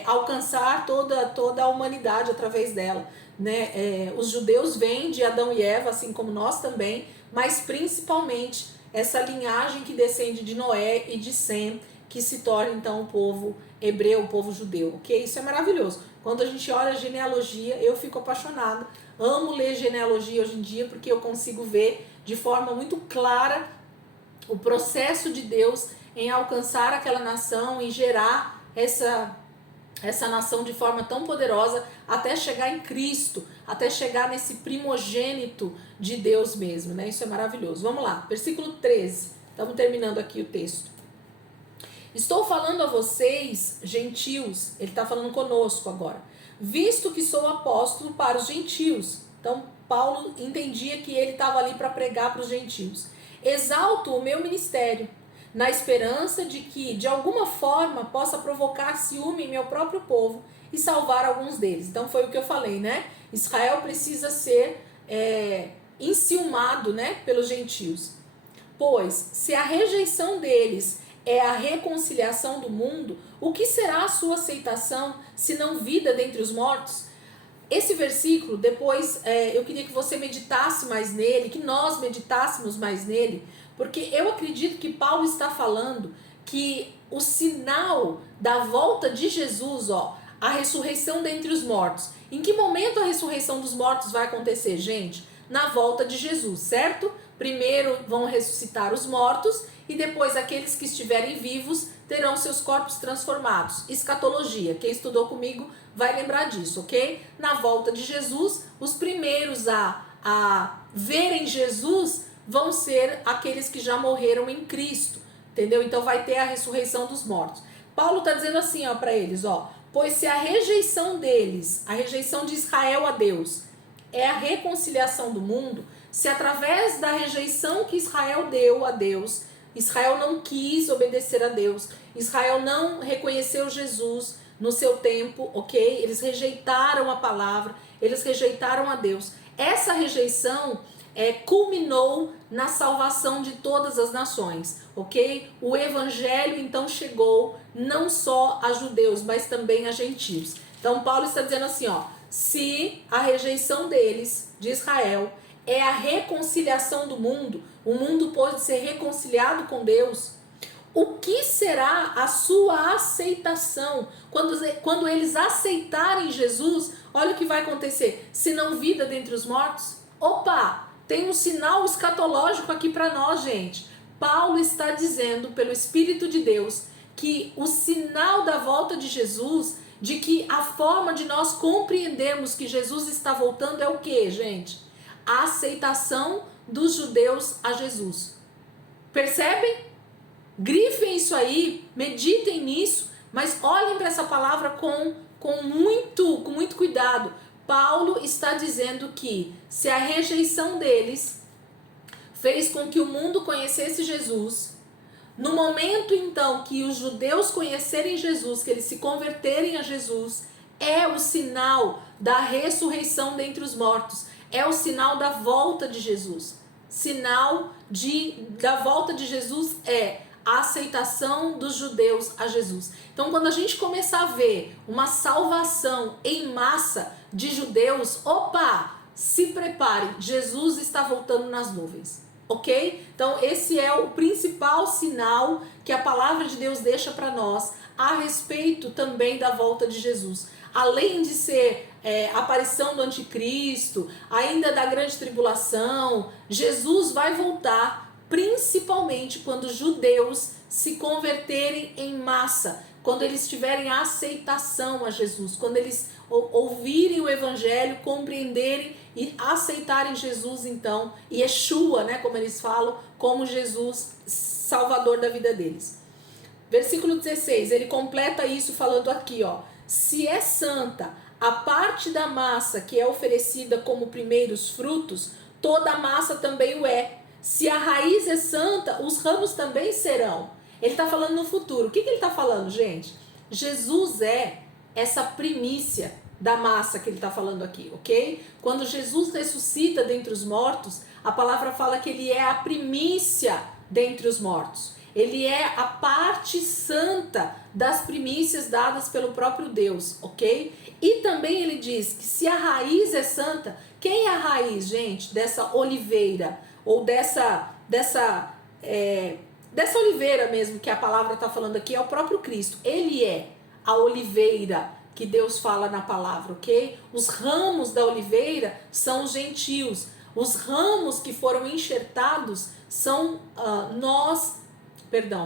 alcançar toda a humanidade através dela, né? Os judeus vêm de Adão e Eva, assim como nós também, mas principalmente essa linhagem que descende de Noé e de Sem, que se torna então o povo hebreu, o povo judeu, ok? Isso é maravilhoso. Quando a gente olha a genealogia, eu fico apaixonada, amo ler genealogia hoje em dia, porque eu consigo ver de forma muito clara o processo de Deus em alcançar aquela nação e gerar essa nação de forma tão poderosa até chegar em Cristo, até chegar nesse primogênito de Deus mesmo, né? Isso é maravilhoso. Vamos lá, versículo 13. Estamos terminando aqui o texto. Estou falando a vocês, gentios, ele está falando conosco agora, visto que sou apóstolo para os gentios. Então, Paulo entendia que ele estava ali para pregar para os gentios. Exalto o meu ministério, na esperança de que, de alguma forma, possa provocar ciúme em meu próprio povo e salvar alguns deles. Então, foi o que eu falei, né? Israel precisa ser enciumado, né, pelos gentios. Pois, se a rejeição deles é a reconciliação do mundo, o que será a sua aceitação, se não vida dentre os mortos? Esse versículo, depois, eu queria que você meditasse mais nele, que nós meditássemos mais nele, porque eu acredito que Paulo está falando que o sinal da volta de Jesus, a ressurreição dentre os mortos. Em que momento a ressurreição dos mortos vai acontecer, gente? Na volta de Jesus, certo? Primeiro vão ressuscitar os mortos e depois aqueles que estiverem vivos terão seus corpos transformados. Escatologia, quem estudou comigo vai lembrar disso, ok? Na volta de Jesus, os primeiros a verem Jesus vão ser aqueles que já morreram em Cristo, entendeu? Então vai ter a ressurreição dos mortos. Paulo está dizendo assim, para eles, pois se a rejeição deles, a rejeição de Israel a Deus, é a reconciliação do mundo, se através da rejeição que Israel deu a Deus, Israel não quis obedecer a Deus, Israel não reconheceu Jesus no seu tempo, ok? Eles rejeitaram a palavra, eles rejeitaram a Deus. Essa rejeição culminou na salvação de todas as nações, ok? O evangelho então chegou não só a judeus, mas também a gentios. Então Paulo está dizendo assim, se a rejeição deles, de Israel, é a reconciliação do mundo, o mundo pode ser reconciliado com Deus, o que será a sua aceitação? Quando eles aceitarem Jesus, olha o que vai acontecer. Se não vida dentre os mortos? Opa, tem um sinal escatológico aqui para nós, gente. Paulo está dizendo, pelo Espírito de Deus, que o sinal da volta de Jesus, de que a forma de nós compreendermos que Jesus está voltando é o que, gente? A aceitação dos judeus a Jesus. Percebem? Grifem isso aí, meditem nisso, mas olhem para essa palavra com muito cuidado. Paulo está dizendo que se a rejeição deles fez com que o mundo conhecesse Jesus, no momento então que os judeus conhecerem Jesus, que eles se converterem a Jesus, é o sinal da ressurreição dentre os mortos, é o sinal da volta de Jesus. Sinal da volta de Jesus é a aceitação dos judeus a Jesus. Então, quando a gente começar a ver uma salvação em massa de judeus, se prepare, Jesus está voltando nas nuvens, ok? Então, esse é o principal sinal que a palavra de Deus deixa para nós a respeito também da volta de Jesus. Além de ser a aparição do anticristo, ainda da grande tribulação, Jesus vai voltar principalmente quando os judeus se converterem em massa, quando eles tiverem aceitação a Jesus, quando eles ouvirem o evangelho, compreenderem e aceitarem Jesus então, Yeshua, né, como eles falam, como Jesus, salvador da vida deles. Versículo 16, ele completa isso falando aqui, se é santa a parte da massa que é oferecida como primeiros frutos, toda a massa também o é. Se a raiz é santa, os ramos também serão. Ele está falando no futuro. O que ele está falando, gente? Jesus é essa primícia da massa que ele está falando aqui, ok? Quando Jesus ressuscita dentre os mortos, a palavra fala que ele é a primícia dentre os mortos. Ele é a parte santa das primícias dadas pelo próprio Deus, ok? E também ele diz que se a raiz é santa, quem é a raiz, gente, dessa oliveira? Ou dessa oliveira mesmo que a palavra está falando aqui, é o próprio Cristo. Ele é a oliveira que Deus fala na palavra, ok? Os ramos da oliveira são os gentios, Os ramos que foram enxertados são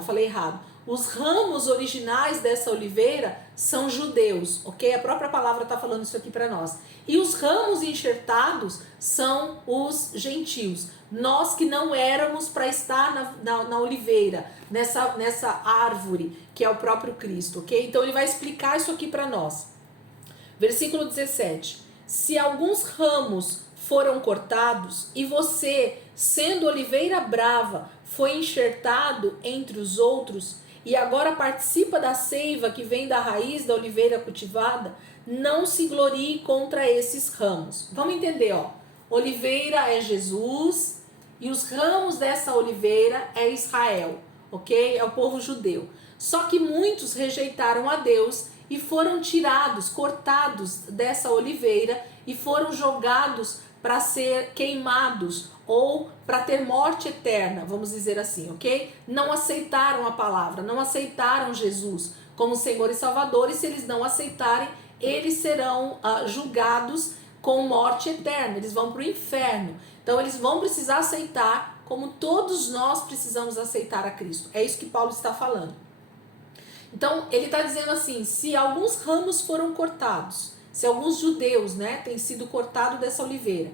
falei errado. Os ramos originais dessa oliveira são judeus, ok? A própria palavra está falando isso aqui para nós. E os ramos enxertados são os gentios. Nós que não éramos para estar na oliveira, nessa árvore que é o próprio Cristo, ok? Então ele vai explicar isso aqui para nós. Versículo 17. Se alguns ramos foram cortados e você, sendo oliveira brava, foi enxertado entre os outros e agora participa da seiva que vem da raiz da oliveira cultivada, não se glorie contra esses ramos. Vamos entender, ó. Oliveira é Jesus e os ramos dessa oliveira é Israel, ok? É o povo judeu. Só que muitos rejeitaram a Deus e foram tirados, cortados dessa oliveira e foram jogados para ser queimados ou para ter morte eterna, vamos dizer assim, ok? Não aceitaram a palavra, não aceitaram Jesus como Senhor e Salvador, e se eles não aceitarem, eles serão julgados com morte eterna, eles vão para o inferno. Então eles vão precisar aceitar, como todos nós precisamos aceitar a Cristo. É isso que Paulo está falando. Então ele está dizendo assim, se alguns ramos foram cortados, se alguns judeus, têm sido cortados dessa oliveira,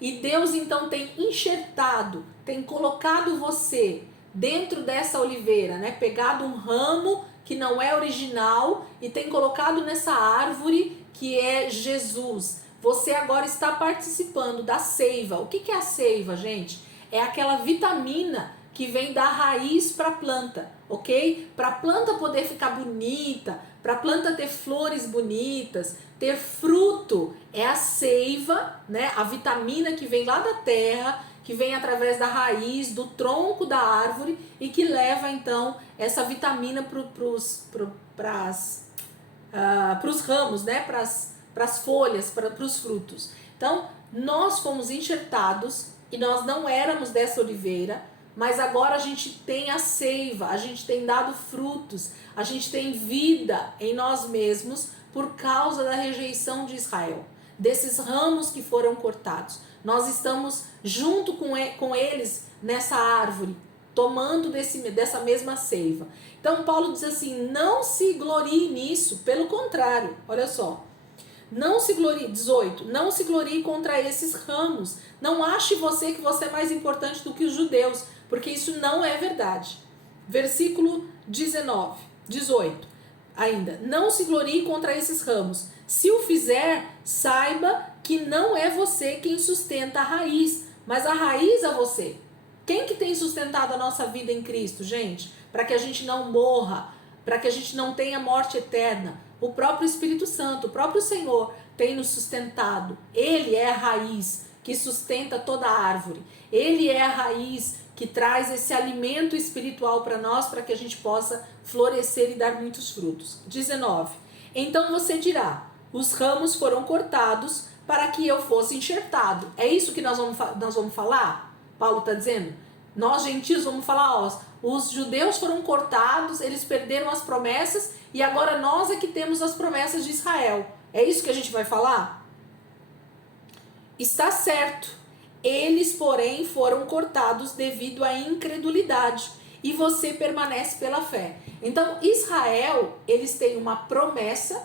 e Deus então tem enxertado, tem colocado você dentro dessa oliveira, pegado um ramo que não é original e tem colocado nessa árvore que é Jesus. Você agora está participando da seiva. O que é a seiva, gente? É aquela vitamina que vem da raiz para a planta, ok? Para a planta poder ficar bonita, para a planta ter flores bonitas, ter fruto, é a seiva, a vitamina que vem lá da terra, que vem através da raiz, do tronco da árvore e que leva então essa vitamina para os ramos, para as folhas, para os frutos. Então, nós fomos enxertados e nós não éramos dessa oliveira, mas agora a gente tem a seiva, a gente tem dado frutos, a gente tem vida em nós mesmos por causa da rejeição de Israel, desses ramos que foram cortados. Nós estamos junto com eles nessa árvore, tomando dessa mesma seiva. Então Paulo diz assim, não se glorie nisso, pelo contrário, olha só. Não se glorie, 18, não se glorie contra esses ramos. Não ache você que você é mais importante do que os judeus, porque isso não é verdade. Versículo 18 ainda. Não se glorie contra esses ramos. Se o fizer, saiba que não é você quem sustenta a raiz, mas a raiz é você. Quem que tem sustentado a nossa vida em Cristo, gente? Para que a gente não morra, para que a gente não tenha morte eterna. O próprio Espírito Santo, o próprio Senhor tem nos sustentado. Ele é a raiz que sustenta toda a árvore. Ele é a raiz que traz esse alimento espiritual para nós, para que a gente possa florescer e dar muitos frutos. 19. Então você dirá, os ramos foram cortados para que eu fosse enxertado. É isso que nós vamos falar? Paulo está dizendo. Nós gentios vamos falar, os judeus foram cortados, eles perderam as promessas e agora nós é que temos as promessas de Israel. É isso que a gente vai falar? Está certo. Eles, porém, foram cortados devido à incredulidade e você permanece pela fé. Então, Israel, eles têm uma promessa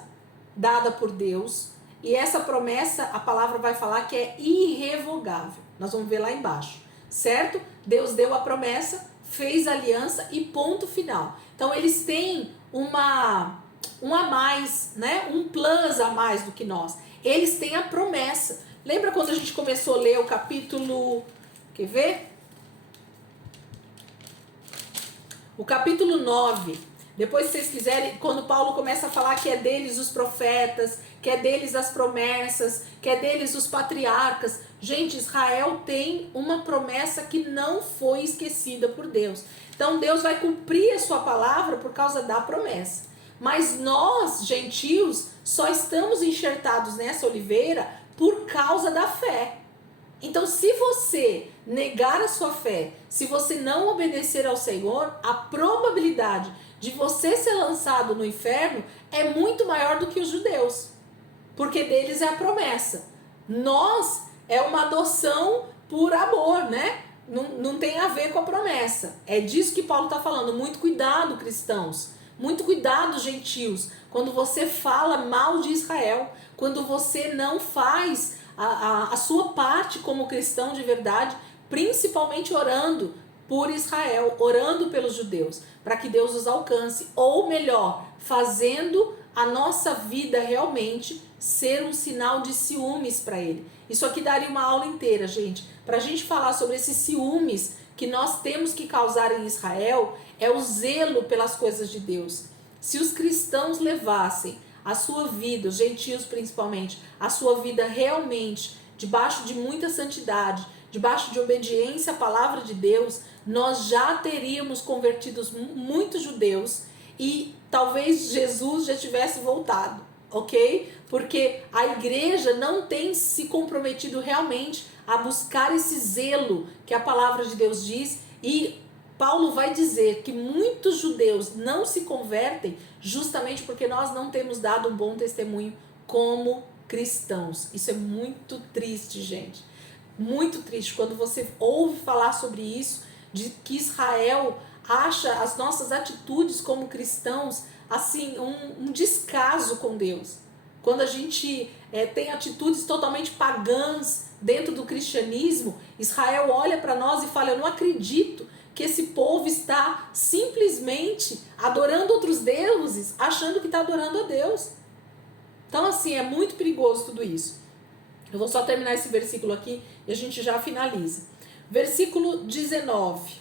dada por Deus e essa promessa, a palavra vai falar que é irrevogável. Nós vamos ver lá embaixo, certo? Deus deu a promessa, fez a aliança e ponto final. Então, eles têm um a mais, um plus a mais do que nós. Eles têm a promessa. Lembra quando a gente começou a ler o capítulo, quer ver? O capítulo 9, depois se vocês quiserem, quando Paulo começa a falar que é deles os profetas, que é deles as promessas, que é deles os patriarcas. Gente, Israel tem uma promessa que não foi esquecida por Deus. Então Deus vai cumprir a sua palavra por causa da promessa. Mas nós, gentios, só estamos enxertados nessa oliveira por causa da fé. Então, se você negar a sua fé, se você não obedecer ao Senhor, a probabilidade de você ser lançado no inferno é muito maior do que os judeus, porque deles é a promessa. Nós é uma adoção por amor, né? Não tem a ver com a promessa. É disso que Paulo está falando. Muito cuidado, cristãos. Muito cuidado, gentios. Quando você fala mal de Israel, quando você não faz a sua parte como cristão de verdade, principalmente orando por Israel, orando pelos judeus, para que Deus os alcance, ou melhor, fazendo a nossa vida realmente ser um sinal de ciúmes para ele. Isso aqui daria uma aula inteira, gente. Para a gente falar sobre esses ciúmes que nós temos que causar em Israel, é o zelo pelas coisas de Deus. Se os cristãos levassem a sua vida, os gentios principalmente, a sua vida realmente debaixo de muita santidade, debaixo de obediência à palavra de Deus, nós já teríamos convertido muitos judeus e talvez Jesus já tivesse voltado, ok? Porque a igreja não tem se comprometido realmente a buscar esse zelo que a palavra de Deus diz, e Paulo vai dizer que muitos judeus não se convertem justamente porque nós não temos dado um bom testemunho como cristãos. Isso é muito triste, gente. Muito triste quando você ouve falar sobre isso, de que Israel acha as nossas atitudes como cristãos assim um descaso com Deus. Quando a gente tem atitudes totalmente pagãs dentro do cristianismo, Israel olha para nós e fala: eu não acredito que esse povo está simplesmente adorando outros deuses, achando que está adorando a Deus. Então assim, é muito perigoso tudo isso. Eu vou só terminar esse versículo aqui e a gente já finaliza. Versículo 19.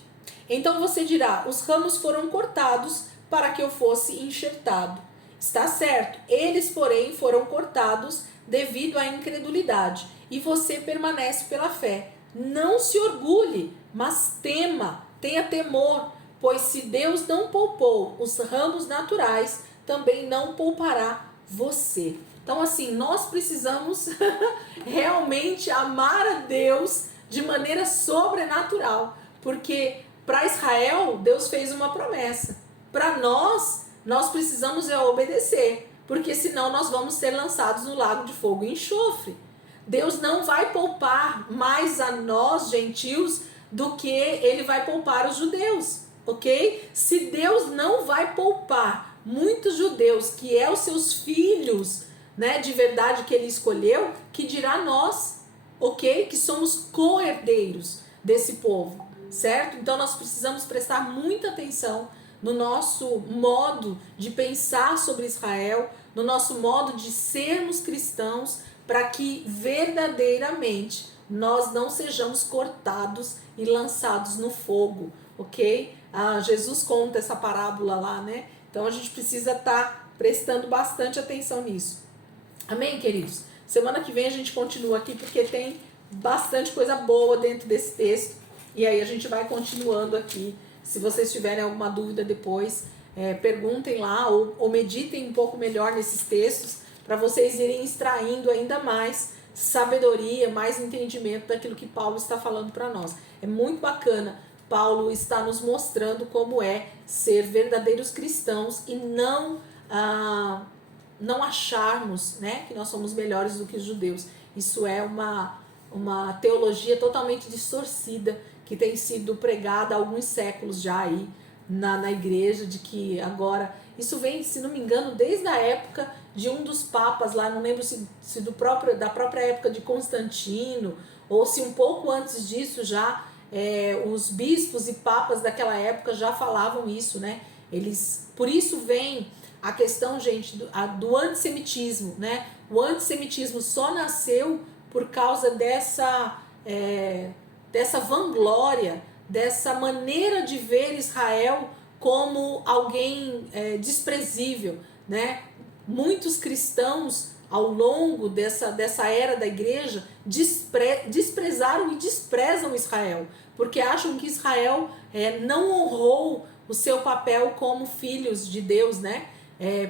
Então você dirá: os ramos foram cortados para que eu fosse enxertado. Está certo, eles porém foram cortados devido à incredulidade, e você permanece pela fé. Não se orgulhe, mas tenha temor, pois se Deus não poupou os ramos naturais, também não poupará você. Então assim, nós precisamos realmente amar a Deus de maneira sobrenatural, porque para Israel Deus fez uma promessa. Para nós precisamos obedecer, porque senão nós vamos ser lançados no lago de fogo e enxofre. Deus não vai poupar mais a nós, gentios, do que ele vai poupar os judeus, ok? Se Deus não vai poupar muitos judeus, que é os seus filhos, né, de verdade que ele escolheu, que dirá nós, ok? Que somos co-herdeiros desse povo, certo? Então nós precisamos prestar muita atenção no nosso modo de pensar sobre Israel, no nosso modo de sermos cristãos, para que verdadeiramente nós não sejamos cortados e lançados no fogo, ok? Jesus conta essa parábola lá, né? Então a gente precisa estar prestando bastante atenção nisso. Amém, queridos? Semana que vem a gente continua aqui porque tem bastante coisa boa dentro desse texto, e aí a gente vai continuando aqui. Se vocês tiverem alguma dúvida depois, perguntem lá ou meditem um pouco melhor nesses textos, para vocês irem extraindo ainda mais sabedoria, mais entendimento daquilo que Paulo está falando para nós. É muito bacana. Paulo está nos mostrando como é ser verdadeiros cristãos e não acharmos, né, que nós somos melhores do que os judeus. Isso é uma teologia totalmente distorcida que tem sido pregada há alguns séculos já aí na igreja, de que agora... Isso vem, se não me engano, desde a época de um dos papas lá, não lembro se da própria época de Constantino, ou se um pouco antes disso já, os bispos e papas daquela época já falavam isso, né? Por isso vem a questão, gente, do antissemitismo, né? O antissemitismo só nasceu por causa dessa vanglória, dessa maneira de ver Israel como alguém desprezível, né? Muitos cristãos, ao longo dessa era da igreja, desprezaram e desprezam Israel, porque acham que Israel não honrou o seu papel como filhos de Deus, né?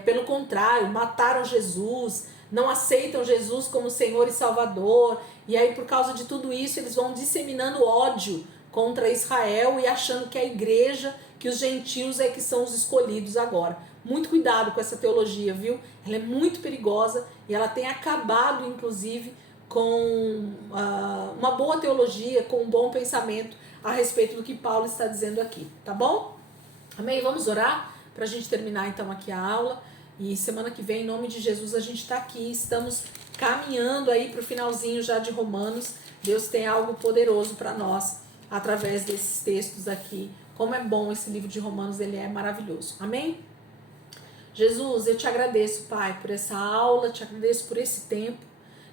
Pelo contrário, mataram Jesus, não aceitam Jesus como Senhor e Salvador, e aí por causa de tudo isso eles vão disseminando ódio contra Israel e achando que a igreja, que os gentios que são os escolhidos agora. Muito cuidado com essa teologia, viu? Ela é muito perigosa e ela tem acabado, inclusive, com uma boa teologia, com um bom pensamento a respeito do que Paulo está dizendo aqui, tá bom? Amém? Vamos orar para a gente terminar então aqui a aula. E semana que vem, em nome de Jesus, a gente está aqui, estamos caminhando aí para o finalzinho já de Romanos. Deus tem algo poderoso para nós através desses textos aqui. Como é bom esse livro de Romanos, ele é maravilhoso. Amém? Jesus, eu te agradeço, Pai, por essa aula, te agradeço por esse tempo.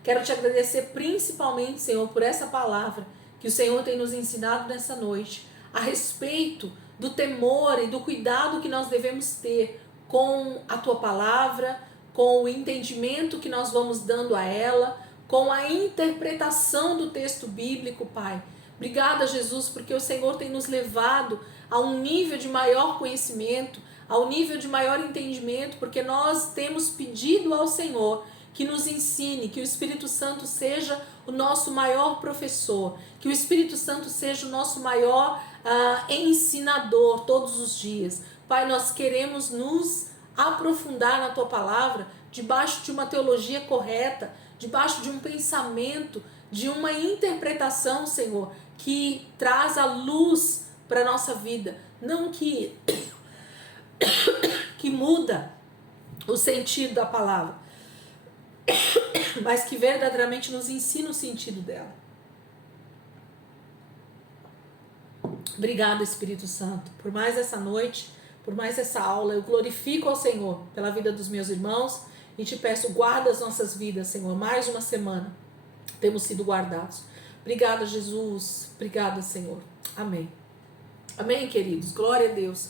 Quero te agradecer principalmente, Senhor, por essa palavra que o Senhor tem nos ensinado nessa noite, a respeito do temor e do cuidado que nós devemos ter com a tua palavra, com o entendimento que nós vamos dando a ela, com a interpretação do texto bíblico, Pai. Obrigada, Jesus, porque o Senhor tem nos levado a um nível de maior conhecimento, a um nível de maior entendimento, porque nós temos pedido ao Senhor que nos ensine, que o Espírito Santo seja o nosso maior professor, que o Espírito Santo seja o nosso maior ensinador todos os dias. Pai, nós queremos nos aprofundar na tua palavra, debaixo de uma teologia correta, debaixo de um pensamento, de uma interpretação, Senhor, que traz a luz para a nossa vida, não que muda o sentido da palavra, mas que verdadeiramente nos ensina o sentido dela. Obrigada, Espírito Santo, por mais essa noite, por mais essa aula. Eu glorifico ao Senhor pela vida dos meus irmãos e te peço, guarda as nossas vidas, Senhor. Mais uma semana temos sido guardados. Obrigada, Jesus. Obrigada, Senhor. Amém. Amém, queridos. Glória a Deus.